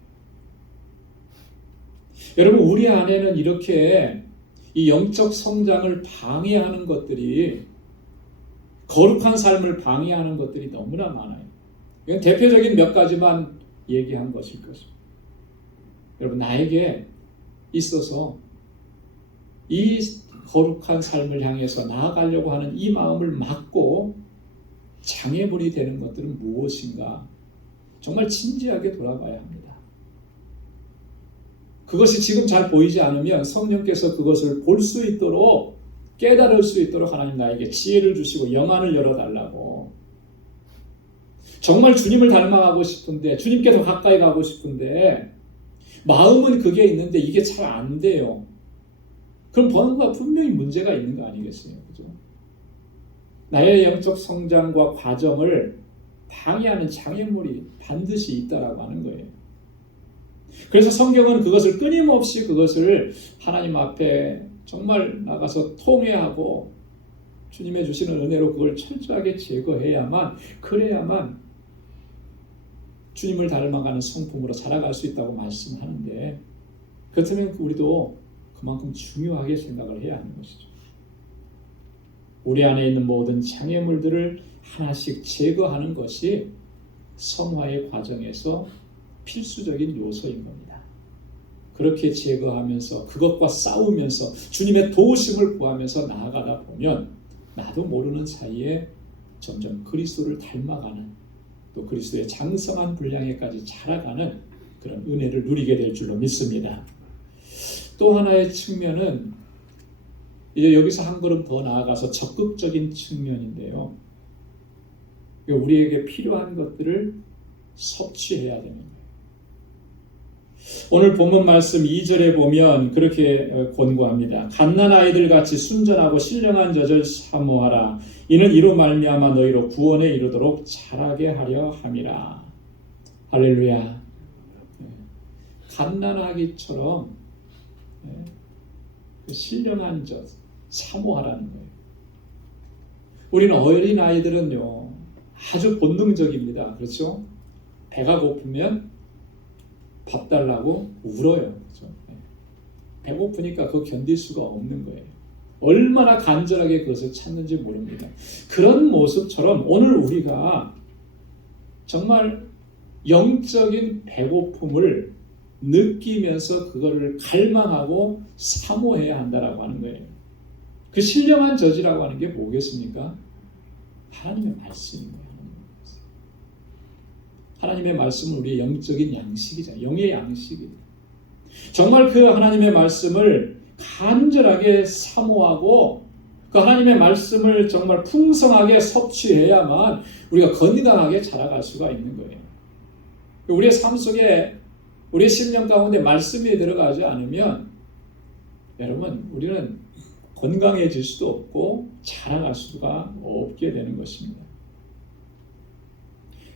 여러분, 우리 안에는 이렇게 이 영적 성장을 방해하는 것들이, 거룩한 삶을 방해하는 것들이 너무나 많아요. 이건 대표적인 몇 가지만 얘기한 것일 것입니다. 여러분, 나에게 있어서 이 거룩한 삶을 향해서 나아가려고 하는 이 마음을 막고 장애물이 되는 것들은 무엇인가? 정말 진지하게 돌아봐야 합니다. 그것이 지금 잘 보이지 않으면 성령께서 그것을 볼 수 있도록, 깨달을 수 있도록 하나님 나에게 지혜를 주시고 영안을 열어달라고. 정말 주님을 닮아가고 싶은데, 주님께 더 가까이 가고 싶은데 마음은 그게 있는데 이게 잘 안 돼요. 그럼 뭔가 분명히 문제가 있는 거 아니겠어요? 그죠? 나의 영적 성장과 과정을 방해하는 장애물이 반드시 있다라고 하는 거예요. 그래서 성경은 그것을 끊임없이 그것을 하나님 앞에 정말 나가서 통회하고 주님의 주시는 은혜로 그걸 철저하게 제거해야만, 그래야만 주님을 닮아가는 성품으로 자라갈 수 있다고 말씀하는데, 그렇다면 우리도 그만큼 중요하게 생각을 해야 하는 것이죠. 우리 안에 있는 모든 장애물들을 하나씩 제거하는 것이 성화의 과정에서 필수적인 요소인 겁니다. 그렇게 제거하면서 그것과 싸우면서 주님의 도우심을 구하면서 나아가다 보면 나도 모르는 사이에 점점 그리스도를 닮아가는, 또 그리스도의 장성한 분량에까지 자라가는 그런 은혜를 누리게 될 줄로 믿습니다. 또 하나의 측면은 이제 여기서 한 걸음 더 나아가서 적극적인 측면인데요. 우리에게 필요한 것들을 섭취해야 되는 거예요. 오늘 본문 말씀 2절에 보면 그렇게 권고합니다. 갓난 아이들 같이 순전하고 신령한 젖을 사모하라. 이는 이로 말미암아 너희로 구원에 이르도록 자라게 하려 함이라. 할렐루야. 갓난아기처럼 신령한 젖 사모하라는 거예요. 우리는 어린 아이들은요, 아주 본능적입니다. 그렇죠? 배가 고프면 밥 달라고 울어요. 그렇죠? 배고프니까 그거 견딜 수가 없는 거예요. 얼마나 간절하게 그것을 찾는지 모릅니다. 그런 모습처럼 오늘 우리가 정말 영적인 배고픔을 느끼면서 그거를 갈망하고 사모해야 한다라고 하는 거예요. 그 신령한 저지라고 하는 게 뭐겠습니까? 하나님의 말씀인 거예요. 하나님의 말씀은 우리의 영적인 양식이잖아요. 영의 양식이에요. 정말 그 하나님의 말씀을 간절하게 사모하고 그 하나님의 말씀을 정말 풍성하게 섭취해야만 우리가 건강하게 자라갈 수가 있는 거예요. 우리의 삶 속에 우리의 심령 가운데 말씀이 들어가지 않으면 여러분 우리는 건강해질 수도 없고 자라갈 수가 없게 되는 것입니다.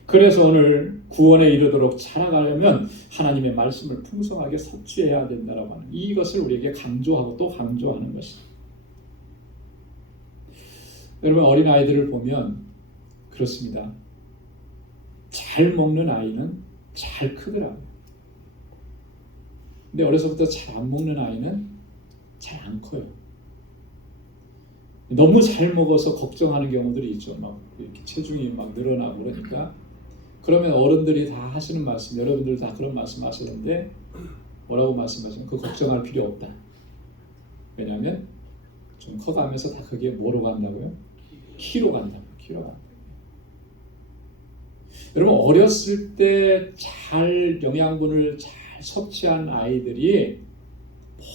그래서 오늘 구원에 이르도록 자라가려면 하나님의 말씀을 풍성하게 섭취해야 된다라고 하는 이것을 우리에게 강조하고 또 강조하는 것입니다. 여러분 어린아이들을 보면 그렇습니다. 잘 먹는 아이는 잘 크더라고요. 근데 어려서부터 잘 안 먹는 아이는 잘 안 커요. 너무 잘 먹어서 걱정하는 경우들이 있죠. 막 이렇게 체중이 막 늘어나고 그러니까 그러면 어른들이 다 하시는 말씀, 여러분들 다 그런 말씀 하시는데 뭐라고 말씀하시면 그 걱정할 필요 없다. 왜냐하면 좀 커가면서 다 그게 뭐로 간다고요? 키로 간다고요. 키로 간다. 여러분 어렸을 때 잘 영양분을 잘 섭취한 아이들이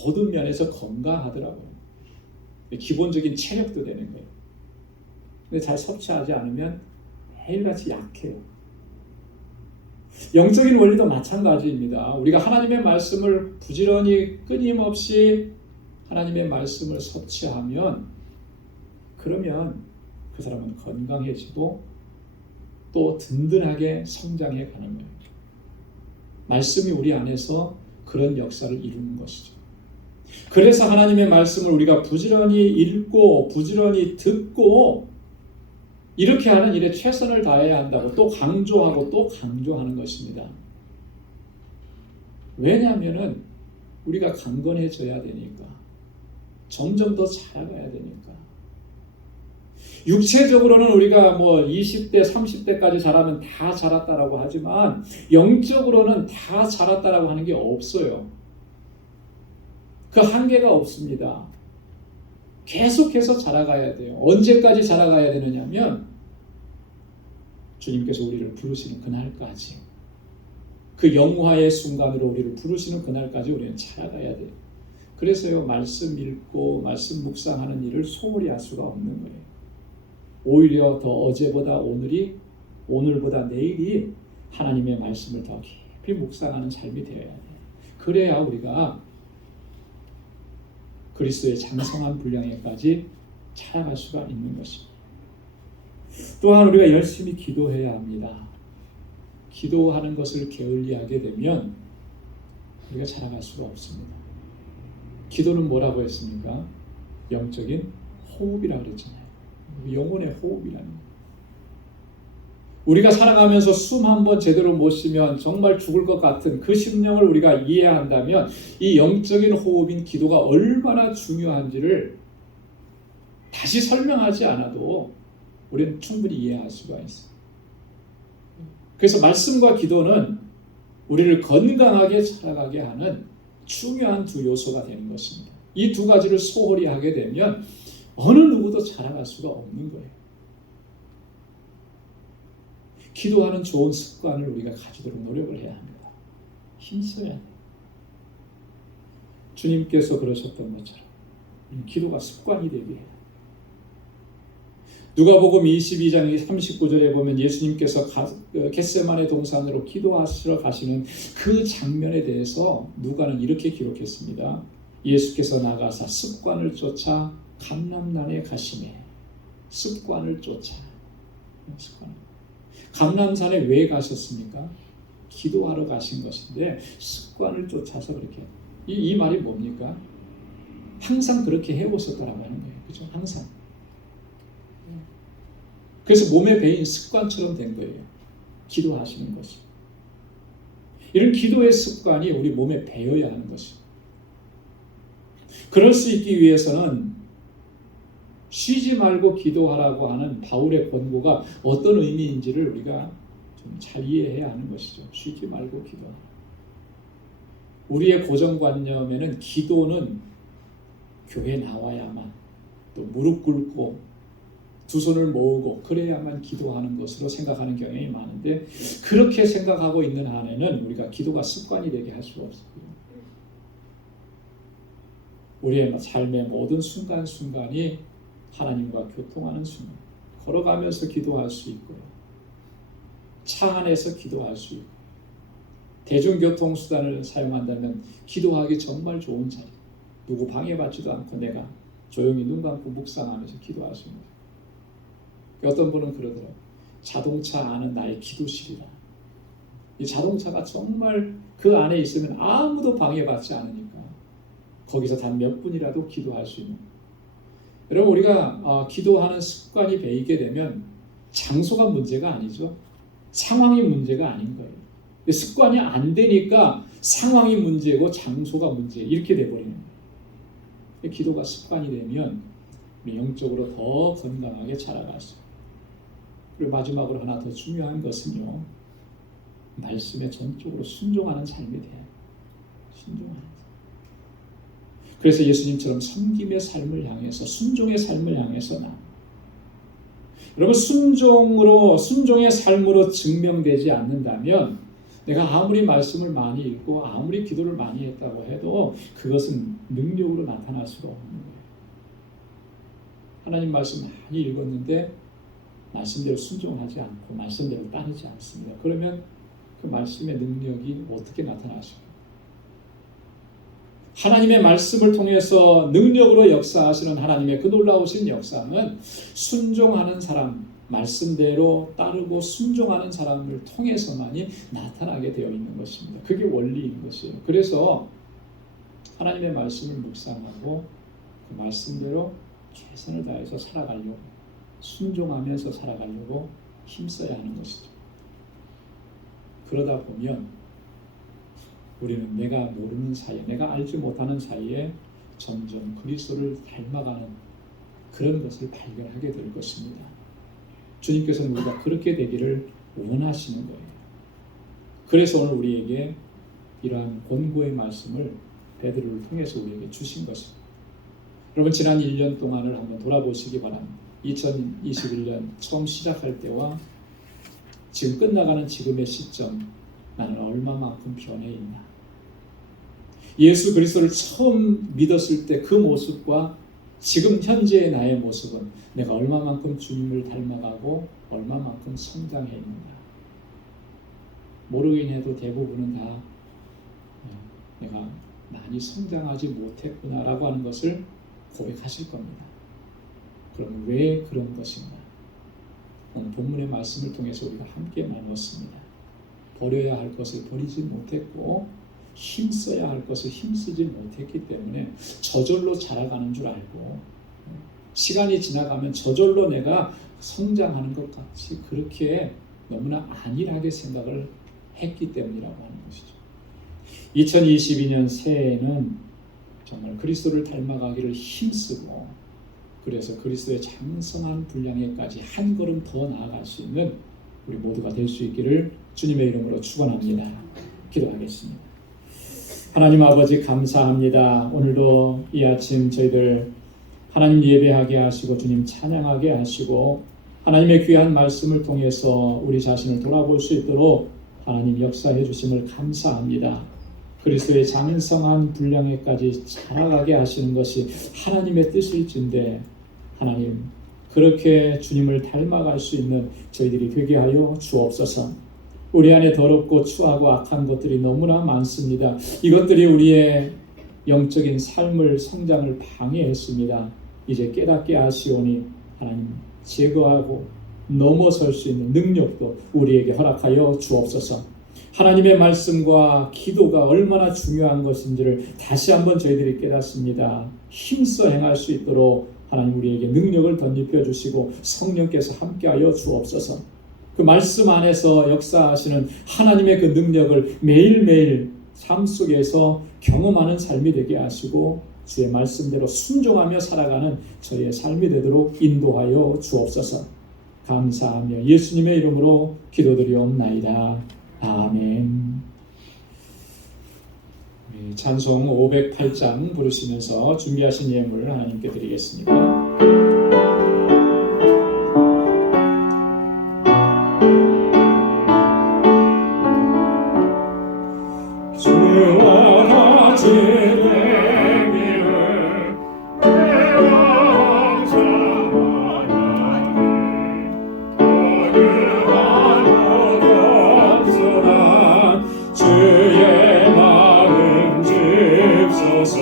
모든 면에서 건강하더라고요. 기본적인 체력도 되는 거예요. 근데 잘 섭취하지 않으면 매일같이 약해요. 영적인 원리도 마찬가지입니다. 우리가 하나님의 말씀을 부지런히 끊임없이 하나님의 말씀을 섭취하면 그러면 그 사람은 건강해지고 또 든든하게 성장해 가는 거예요. 말씀이 우리 안에서 그런 역사를 이루는 것이죠. 그래서 하나님의 말씀을 우리가 부지런히 읽고 부지런히 듣고 이렇게 하는 일에 최선을 다해야 한다고 또 강조하고 또 강조하는 것입니다. 왜냐하면 우리가 강건해져야 되니까 점점 더 자라가야 되니까 육체적으로는 우리가 뭐 20대, 30대까지 자라면 다 자랐다라고 하지만 영적으로는 다 자랐다라고 하는 게 없어요. 그 한계가 없습니다. 계속해서 자라가야 돼요. 언제까지 자라가야 되느냐면 주님께서 우리를 부르시는 그날까지 그 영화의 순간으로 우리를 부르시는 그날까지 우리는 자라가야 돼요. 그래서요 말씀 읽고 말씀 묵상하는 일을 소홀히 할 수가 없는 거예요. 오히려 더 어제보다 오늘이 오늘보다 내일이 하나님의 말씀을 더 깊이 묵상하는 삶이 되어야 돼요. 그래야 우리가 그리스도의 장성한 분량에까지 자라갈 수가 있는 것입니다. 또한 우리가 열심히 기도해야 합니다. 기도하는 것을 게을리하게 되면 우리가 자라갈 수가 없습니다. 기도는 뭐라고 했습니까? 영적인 호흡이라고 그랬잖아요. 영혼의 호흡이라는 거예요. 우리가 살아가면서 숨 한 번 제대로 못 쉬면 정말 죽을 것 같은 그 심령을 우리가 이해한다면 이 영적인 호흡인 기도가 얼마나 중요한지를 다시 설명하지 않아도 우리는 충분히 이해할 수가 있어요. 그래서 말씀과 기도는 우리를 건강하게 살아가게 하는 중요한 두 요소가 되는 것입니다. 이 두 가지를 소홀히 하게 되면 어느 누구도 자라갈 수가 없는 거예요. 기도하는 좋은 습관을 우리가 가지도록 노력을 해야 합니다. 힘써야 해요. 주님께서 그러셨던 것처럼 기도가 습관이 되게 해요. 누가복음 22장 39절에 보면 예수님께서 겟세마네 동산으로 기도하시러 가시는 그 장면에 대해서 누가는 이렇게 기록했습니다. 예수께서 나가사 습관을 쫓아 감람산에 가시매. 습관을 쫓아. 감람산에 왜 가셨습니까? 기도하러 가신 것인데 습관을 쫓아서 그렇게. 이 말이 뭡니까? 항상 그렇게 해오셨다라고 하는 거예요. 그렇죠? 항상. 그래서 몸에 배인 습관처럼 된 거예요. 기도하시는 것이. 이런 기도의 습관이 우리 몸에 배어야 하는 것이. 그럴 수 있기 위해서는 쉬지 말고 기도하라고 하는 바울의 권고가 어떤 의미인지를 우리가 좀 잘 이해해야 하는 것이죠. 쉬지 말고 기도하라. 우리의 고정관념에는 기도는 교회 나와야만, 또 무릎 꿇고 두 손을 모으고 그래야만 기도하는 것으로 생각하는 경향이 많은데, 그렇게 생각하고 있는 한에는 우리가 기도가 습관이 되게 할 수가 없어요. 우리의 삶의 모든 순간순간이 하나님과 교통하는 순간, 걸어가면서 기도할 수 있고요, 차 안에서 기도할 수 있고, 대중교통수단을 사용한다면 기도하기 정말 좋은 자리, 누구 방해받지도 않고 내가 조용히 눈 감고 묵상하면서 기도할 수 있는 거예요. 어떤 분은 그러더라고요. 자동차 안은 나의 기도실이라. 이 자동차가 정말 그 안에 있으면 아무도 방해받지 않으니까 거기서 단 몇 분이라도 기도할 수 있는 거예요. 여러분, 우리가 기도하는 습관이 배이게 되면 장소가 문제가 아니죠. 상황이 문제가 아닌 거예요. 습관이 안 되니까 상황이 문제고 장소가 문제, 이렇게 돼버리는 거예요. 기도가 습관이 되면 우리 영적으로 더 건강하게 자라갈 수 있어요. 그리고 마지막으로 하나 더 중요한 것은요, 말씀에 전적으로 순종하는 삶이 돼요. 순종하는 삶. 그래서 예수님처럼 섬김의 삶을 향해서, 순종의 삶을 향해서 여러분, 순종의 삶으로 증명되지 않는다면 내가 아무리 말씀을 많이 읽고 아무리 기도를 많이 했다고 해도 그것은 능력으로 나타날 수가 없는 거예요. 하나님 말씀 많이 읽었는데 말씀대로 순종하지 않고 말씀대로 따르지 않습니다. 그러면 그 말씀의 능력이 어떻게 나타나실까요? 하나님의 말씀을 통해서 능력으로 역사하시는 하나님의 그 놀라우신 역사는 순종하는 사람, 말씀대로 따르고 순종하는 사람을 통해서만이 나타나게 되어 있는 것입니다. 그게 원리인 것이에요. 그래서 하나님의 말씀을 묵상하고 그 말씀대로 최선을 다해서 살아가려고, 순종하면서 살아가려고 힘써야 하는 것이죠. 그러다 보면 우리는 내가 모르는 사이에, 내가 알지 못하는 사이에 점점 그리스도를 닮아가는 그런 것을 발견하게 될 것입니다. 주님께서는 우리가 그렇게 되기를 원하시는 거예요. 그래서 오늘 우리에게 이러한 권고의 말씀을 베드로를 통해서 우리에게 주신 것입니다. 여러분, 지난 1년 동안을 한번 돌아보시기 바랍니다. 2021년 처음 시작할 때와 지금 끝나가는 지금의 시점, 나는 얼마만큼 변해 있나? 예수 그리스도를 처음 믿었을 때 그 모습과 지금 현재의 나의 모습은 내가 얼마만큼 주님을 닮아가고 얼마만큼 성장해 있는가? 모르긴 해도 대부분은 다 내가 많이 성장하지 못했구나라고 하는 것을 고백하실 겁니다. 그럼 왜 그런 것인가? 오늘 본문의 말씀을 통해서 우리가 함께 나눴습니다. 버려야 할 것을 버리지 못했고 힘써야 할 것을 힘쓰지 못했기 때문에 저절로 자라가는 줄 알고, 시간이 지나가면 저절로 내가 성장하는 것 같이 그렇게 너무나 안일하게 생각을 했기 때문이라고 하는 것이죠. 2022년 새해에는 정말 그리스도를 닮아가기를 힘쓰고, 그래서 그리스도의 장성한 분량에까지 한 걸음 더 나아갈 수 있는 우리 모두가 될 수 있기를 주님의 이름으로 축원합니다. 기도하겠습니다. 하나님 아버지, 감사합니다. 오늘도 이 아침 저희들 하나님 예배하게 하시고 주님 찬양하게 하시고 하나님의 귀한 말씀을 통해서 우리 자신을 돌아볼 수 있도록 하나님 역사해 주심을 감사합니다. 그리스도의 장성한 분량에까지 자라가게 하시는 것이 하나님의 뜻일진데, 하나님 그렇게 주님을 닮아갈 수 있는 저희들이 되게 하여 주옵소서. 우리 안에 더럽고 추하고 악한 것들이 너무나 많습니다. 이것들이 우리의 영적인 삶을, 성장을 방해했습니다. 이제 깨닫게 하시오니 하나님 제거하고 넘어설 수 있는 능력도 우리에게 허락하여 주옵소서. 하나님의 말씀과 기도가 얼마나 중요한 것인지를 다시 한번 저희들이 깨닫습니다. 힘써 행할 수 있도록 하나님 우리에게 능력을 덧입혀 주시고 성령께서 함께하여 주옵소서. 그 말씀 안에서 역사하시는 하나님의 그 능력을 매일매일 삶 속에서 경험하는 삶이 되게 하시고 주의 말씀대로 순종하며 살아가는 저희의 삶이 되도록 인도하여 주옵소서. 감사하며 예수님의 이름으로 기도드리옵나이다. 아멘. 우리 찬송 508장 부르시면서 준비하신 예물 하나님께 드리겠습니다. 주와 같이 되기를 내가 항상 원하니 어느 한없소란 주의 마음 집소서.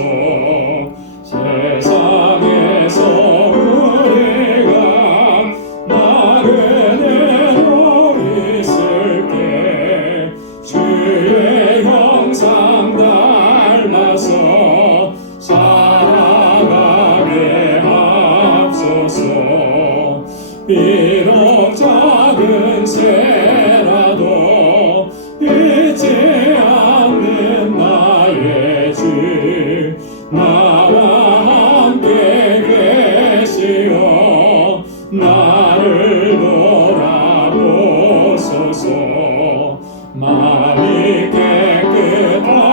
세상에서 우리가 나그네로 있을 때 주의 형상 닮아서 살아가게 하옵소서. 비록 작은 새라도 잊지 않는 나의 주 나와 함께 계시어 나를 돌아보소서. 마음이 깨끗하기를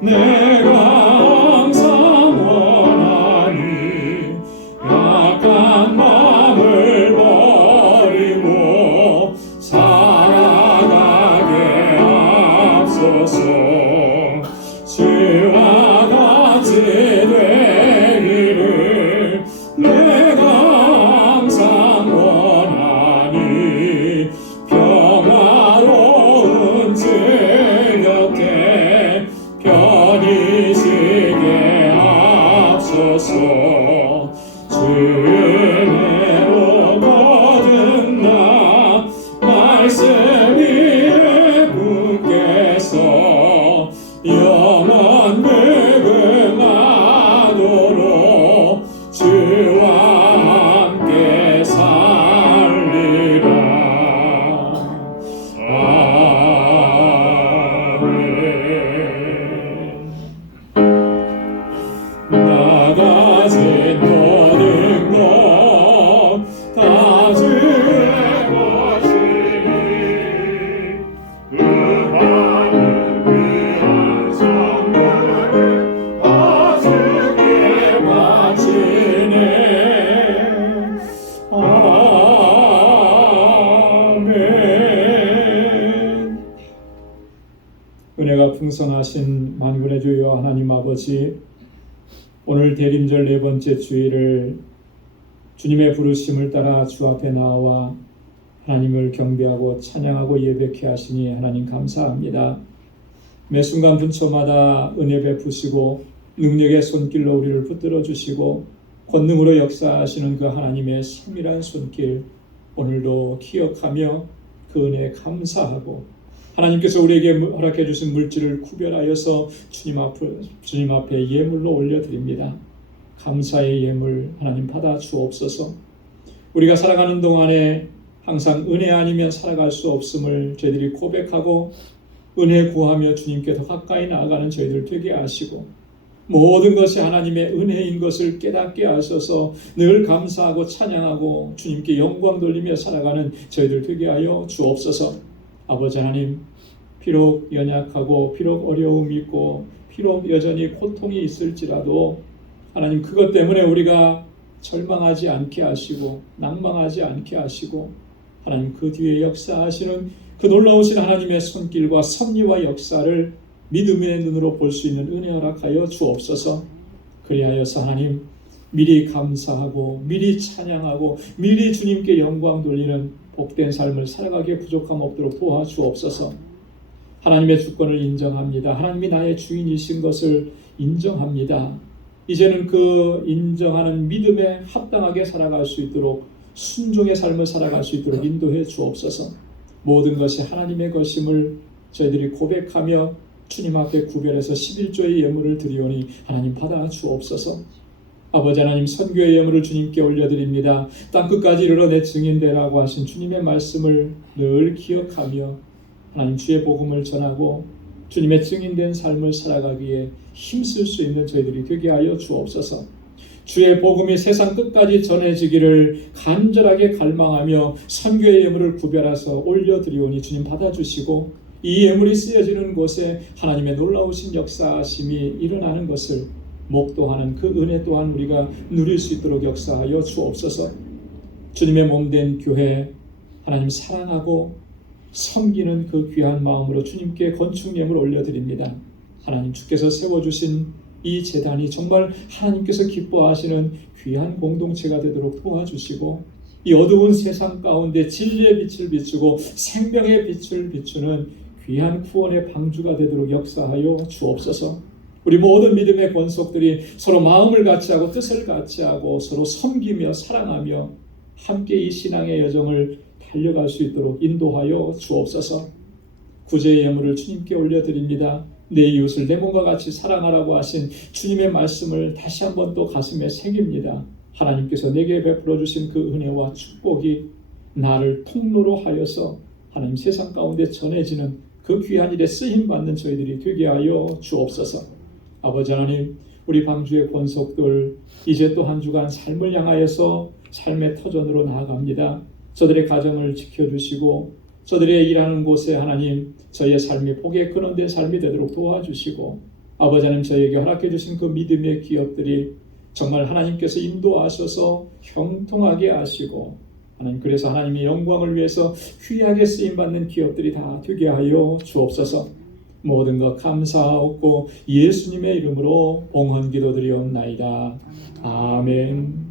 내가 항상 원하니 약한 마음을 버리고 살아가게 하옵소서. 주와 같이 되기를 내가 항상 원하니 평화로운 주 곁에 편히 쉬게 하옵소서. 주의 은혜로 거듭나 말씀 위에 굳게서 영원 무궁하도록 주와 함께 살리라. 아멘. 나 가진 모든 것 다 주의 것이니 그 많은 귀한 선물을 다 주께 바치네. 아멘. 은혜가 풍성하신 만군의 주여 하나님 아버지, 오늘 대림절 네 번째 주일을 주님의 부르심을 따라 주 앞에 나와 하나님을 경배하고 찬양하고 예배케 하시니 하나님 감사합니다. 매 순간 분초마다 은혜 베푸시고 능력의 손길로 우리를 붙들어 주시고 권능으로 역사하시는 그 하나님의 세밀한 손길 오늘도 기억하며 그 은혜에 감사하고 하나님께서 우리에게 허락해 주신 물질을 구별하여서 주님 앞에 예물로 올려드립니다. 감사의 예물 하나님 받아 주옵소서. 우리가 살아가는 동안에 항상 은혜 아니면 살아갈 수 없음을 저희들이 고백하고 은혜 구하며 주님께 더 가까이 나아가는 저희들 되게 하시고 모든 것이 하나님의 은혜인 것을 깨닫게 하셔서 늘 감사하고 찬양하고 주님께 영광 돌리며 살아가는 저희들 되게 하여 주옵소서. 아버지 하나님, 비록 연약하고 비록 어려움이 있고 비록 여전히 고통이 있을지라도 하나님 그것 때문에 우리가 절망하지 않게 하시고 낭망하지 않게 하시고 하나님 그 뒤에 역사하시는 그 놀라우신 하나님의 손길과 섭리와 역사를 믿음의 눈으로 볼 수 있는 은혜 허락하여 주옵소서. 그리하여서 하나님 미리 감사하고 미리 찬양하고 미리 주님께 영광 돌리는 복된 삶을 살아가기에 부족함 없도록 도와주옵소서. 하나님의 주권을 인정합니다. 하나님이 나의 주인이신 것을 인정합니다. 이제는 그 인정하는 믿음에 합당하게 살아갈 수 있도록 순종의 삶을 살아갈 수 있도록 인도해 주옵소서. 모든 것이 하나님의 것임을 저희들이 고백하며 주님 앞에 구별해서 11조의 예물을 드리오니 하나님 받아 주옵소서. 아버지 하나님, 선교의 예물을 주님께 올려드립니다. 땅끝까지 이르러 내 증인되라고 하신 주님의 말씀을 늘 기억하며 하나님 주의 복음을 전하고 주님의 증인된 삶을 살아가기에 힘쓸 수 있는 저희들이 되게 하여 주옵소서. 주의 복음이 세상 끝까지 전해지기를 간절하게 갈망하며 선교의 예물을 구별해서 올려드리오니 주님 받아주시고, 이 예물이 쓰여지는 곳에 하나님의 놀라우신 역사하심이 일어나는 것을 목도하는 그 은혜 또한 우리가 누릴 수 있도록 역사하여 주옵소서. 주님의 몸된 교회 하나님 사랑하고 섬기는 그 귀한 마음으로 주님께 건축 예물 올려드립니다. 하나님, 주께서 세워주신 이 재단이 정말 하나님께서 기뻐하시는 귀한 공동체가 되도록 도와주시고, 이 어두운 세상 가운데 진리의 빛을 비추고 생명의 빛을 비추는 귀한 구원의 방주가 되도록 역사하여 주옵소서. 우리 모든 믿음의 권속들이 서로 마음을 같이하고 뜻을 같이하고 서로 섬기며 사랑하며 함께 이 신앙의 여정을 달려갈 수 있도록 인도하여 주옵소서. 구제의 예물을 주님께 올려드립니다. 내 이웃을 내 몸과 같이 사랑하라고 하신 주님의 말씀을 다시 한번 또 가슴에 새깁니다. 하나님께서 내게 베풀어 주신 그 은혜와 축복이 나를 통로로 하여서 하나님 세상 가운데 전해지는 그 귀한 일에 쓰임받는 저희들이 되게 하여 주옵소서. 아버지 하나님, 우리 방주의 권속들 이제 또 한 주간 삶을 향하여서 삶의 터전으로 나아갑니다. 저들의 가정을 지켜주시고 저들의 일하는 곳에 하나님 저희의 삶이 복의 근원된 삶이 되도록 도와주시고, 아버지 하나님 저희에게 허락해 주신 그 믿음의 기업들이 정말 하나님께서 인도하셔서 형통하게 하시고, 하나님 그래서 하나님의 영광을 위해서 귀하게 쓰임받는 기업들이 다 되게 하여 주옵소서. 모든 것 감사하옵고 예수님의 이름으로 봉헌 기도드리옵나이다. 아멘.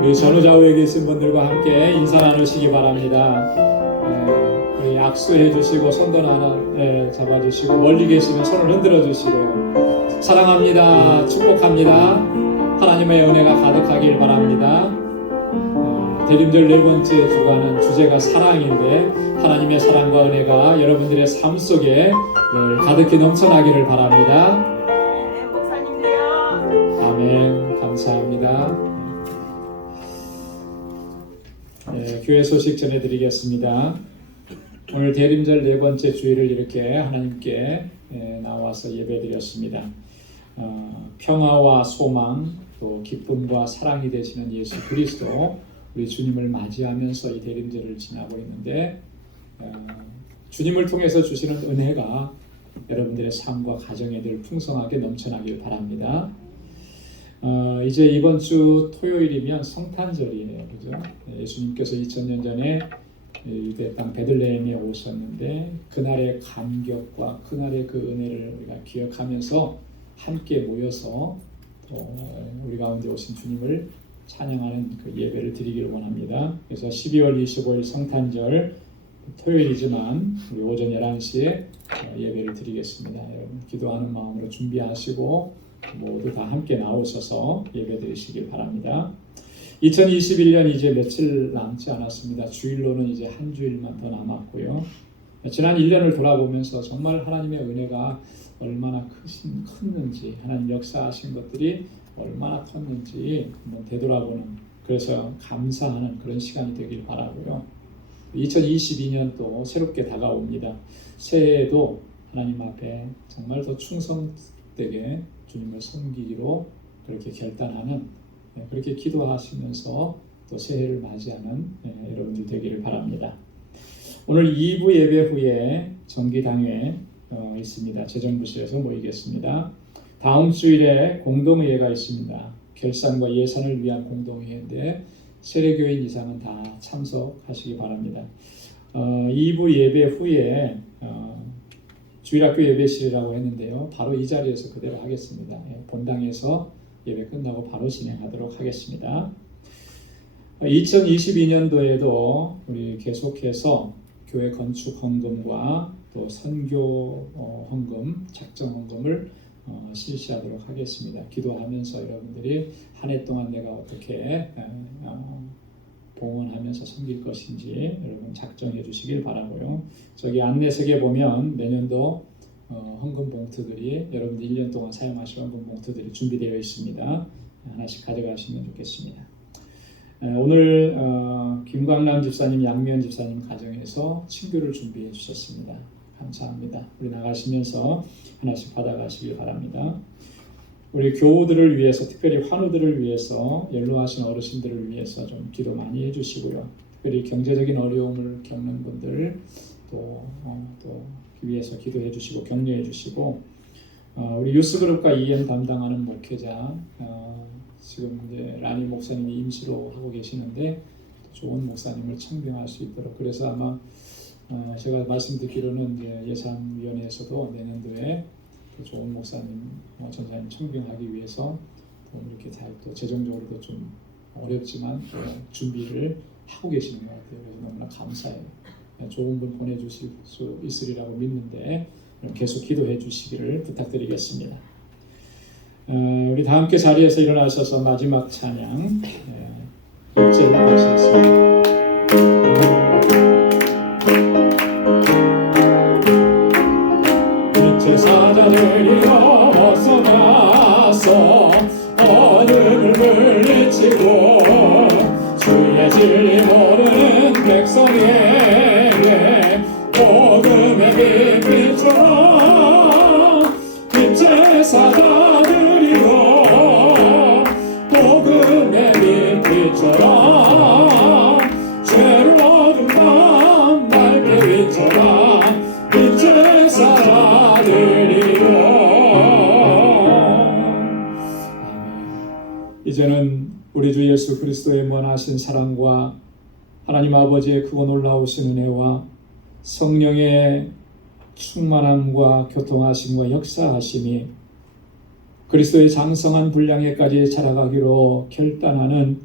우리 전후좌우에 계신 분들과 함께 인사 나누시기 바랍니다. 우리 약수해 주시고 손도 하나 잡아주시고, 멀리 계시면 손을 흔들어 주시고요. 사랑합니다. 축복합니다. 하나님의 은혜가 가득하길 바랍니다. 대림절 네 번째 주간은 주제가 사랑인데, 하나님의 사랑과 은혜가 여러분들의 삶 속에 늘 가득히 넘쳐나기를 바랍니다. 목사님도요. 아멘. 감사합니다. 교회 소식 전해드리겠습니다. 오늘 대림절 네 번째 주일을 이렇게 하나님께 나와서 예배드렸습니다. 평화와 소망 또 기쁨과 사랑이 되시는 예수 그리스도 우리 주님을 맞이하면서 이 대림절을 지나고 있는데, 주님을 통해서 주시는 은혜가 여러분들의 삶과 가정에 늘 풍성하게 넘쳐나길 바랍니다. 이제 이번 주 토요일이면 성탄절이에요, 그죠? 예수님께서 2000년 전에 유대 땅 베들레헴에 오셨는데 그날의 감격과 그날의 그 은혜를 우리가 기억하면서 함께 모여서 또 우리 가운데 오신 주님을 찬양하는 그 예배를 드리기를 원합니다. 그래서 12월 25일 성탄절 토요일이지만 우리 오전 11시에 예배를 드리겠습니다. 여러분 기도하는 마음으로 준비하시고 모두 다 함께 나오셔서 예배 드리시길 바랍니다. 2021년 이제 며칠 남지 않았습니다. 주일로는 이제 한 주일만 더 남았고요. 지난 1년을 돌아보면서 정말 하나님의 은혜가 얼마나 컸는지, 하나님 역사하신 것들이 얼마나 컸는지 한번 되돌아보는, 그래서 감사하는 그런 시간이 되길 바라고요. 2022년 또 새롭게 다가옵니다. 새해에도 하나님 앞에 정말 더 충성되게 주님을 섬기기로 그렇게 결단하는, 그렇게 기도하시면서 또 새해를 맞이하는 여러분들 되기를 바랍니다. 오늘 2부 예배 후에 정기당회 있습니다. 재정부실에서 모이겠습니다. 다음 주일에 공동회의가 있습니다. 결산과 예산을 위한 공동회의인데 세례교인 이상은 다 참석하시기 바랍니다. 2부 예배 후에 주일학교 예배실이라고 했는데요. 바로 이 자리에서 그대로 하겠습니다. 본당에서 예배 끝나고 바로 진행하도록 하겠습니다. 2022년도에도 우리 계속해서 교회 건축 헌금과 또 선교 헌금, 작정 헌금을 실시하도록 하겠습니다. 기도하면서 여러분들이 한 해 동안 내가 어떻게 봉헌하면서 섬길 것인지 여러분 작정해 주시길 바라고요. 저기 안내석에 보면 내년도 헌금 봉투들이 여러분들 1년 동안 사용하실 헌금 봉투들이 준비되어 있습니다. 하나씩 가져가시면 좋겠습니다. 오늘 김광남 집사님, 양미연 집사님 가정에서 친교를 준비해 주셨습니다. 감사합니다. 우리 나가시면서 하나씩 받아가시길 바랍니다. 우리 교우들을 위해서, 특별히 환우들을 위해서, 연로하신 어르신들을 위해서 좀 기도 많이 해주시고요. 특별히 경제적인 어려움을 겪는 분들 또 위해서 기도해 주시고 격려해 주시고, 우리 유스그룹과 EM 담당하는 목회자 지금 이제 라니 목사님이 임시로 하고 계시는데 좋은 목사님을 청빙할 수 있도록, 그래서 아마 제가 말씀 듣기로는 이제 예산위원회에서도 내년도에 또 좋은 목사님, 전사님 청빙하기 위해서 또 이렇게 잘 또 재정적으로도 좀 어렵지만 준비를 하고 계시는 것 같아요. 그래서 너무나 감사해요. 좋은 분 보내주실 수 있으리라고 믿는데 계속 기도해 주시기를 부탁드리겠습니다. 우리 다 함께 자리에서 일어나셔서 마지막 찬양 6절을 하시겠습니다. 제사자들이여 어서 나서 어둠을 물리치고 주의 진리 모르는 백성에게 복음의 빛비춰라. 제사자들이여 복음의 빛비춰라. 죄를 얻은 밤 밝게 비춰라. 이제는 우리 주 예수 그리스도의 무한하신 사랑과 하나님 아버지의 크고 놀라우신 은혜와 성령의 충만함과 교통하심과 역사하심이 그리스도의 장성한 분량에까지 자라가기로 결단하는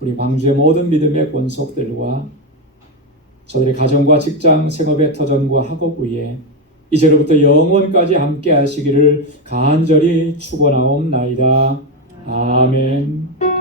우리 광주의 모든 믿음의 권속들과 저들의 가정과 직장, 생업의 터전과 학업 위에 이제로부터 영원까지 함께 하시기를 간절히 축원하옵나이다. 아멘.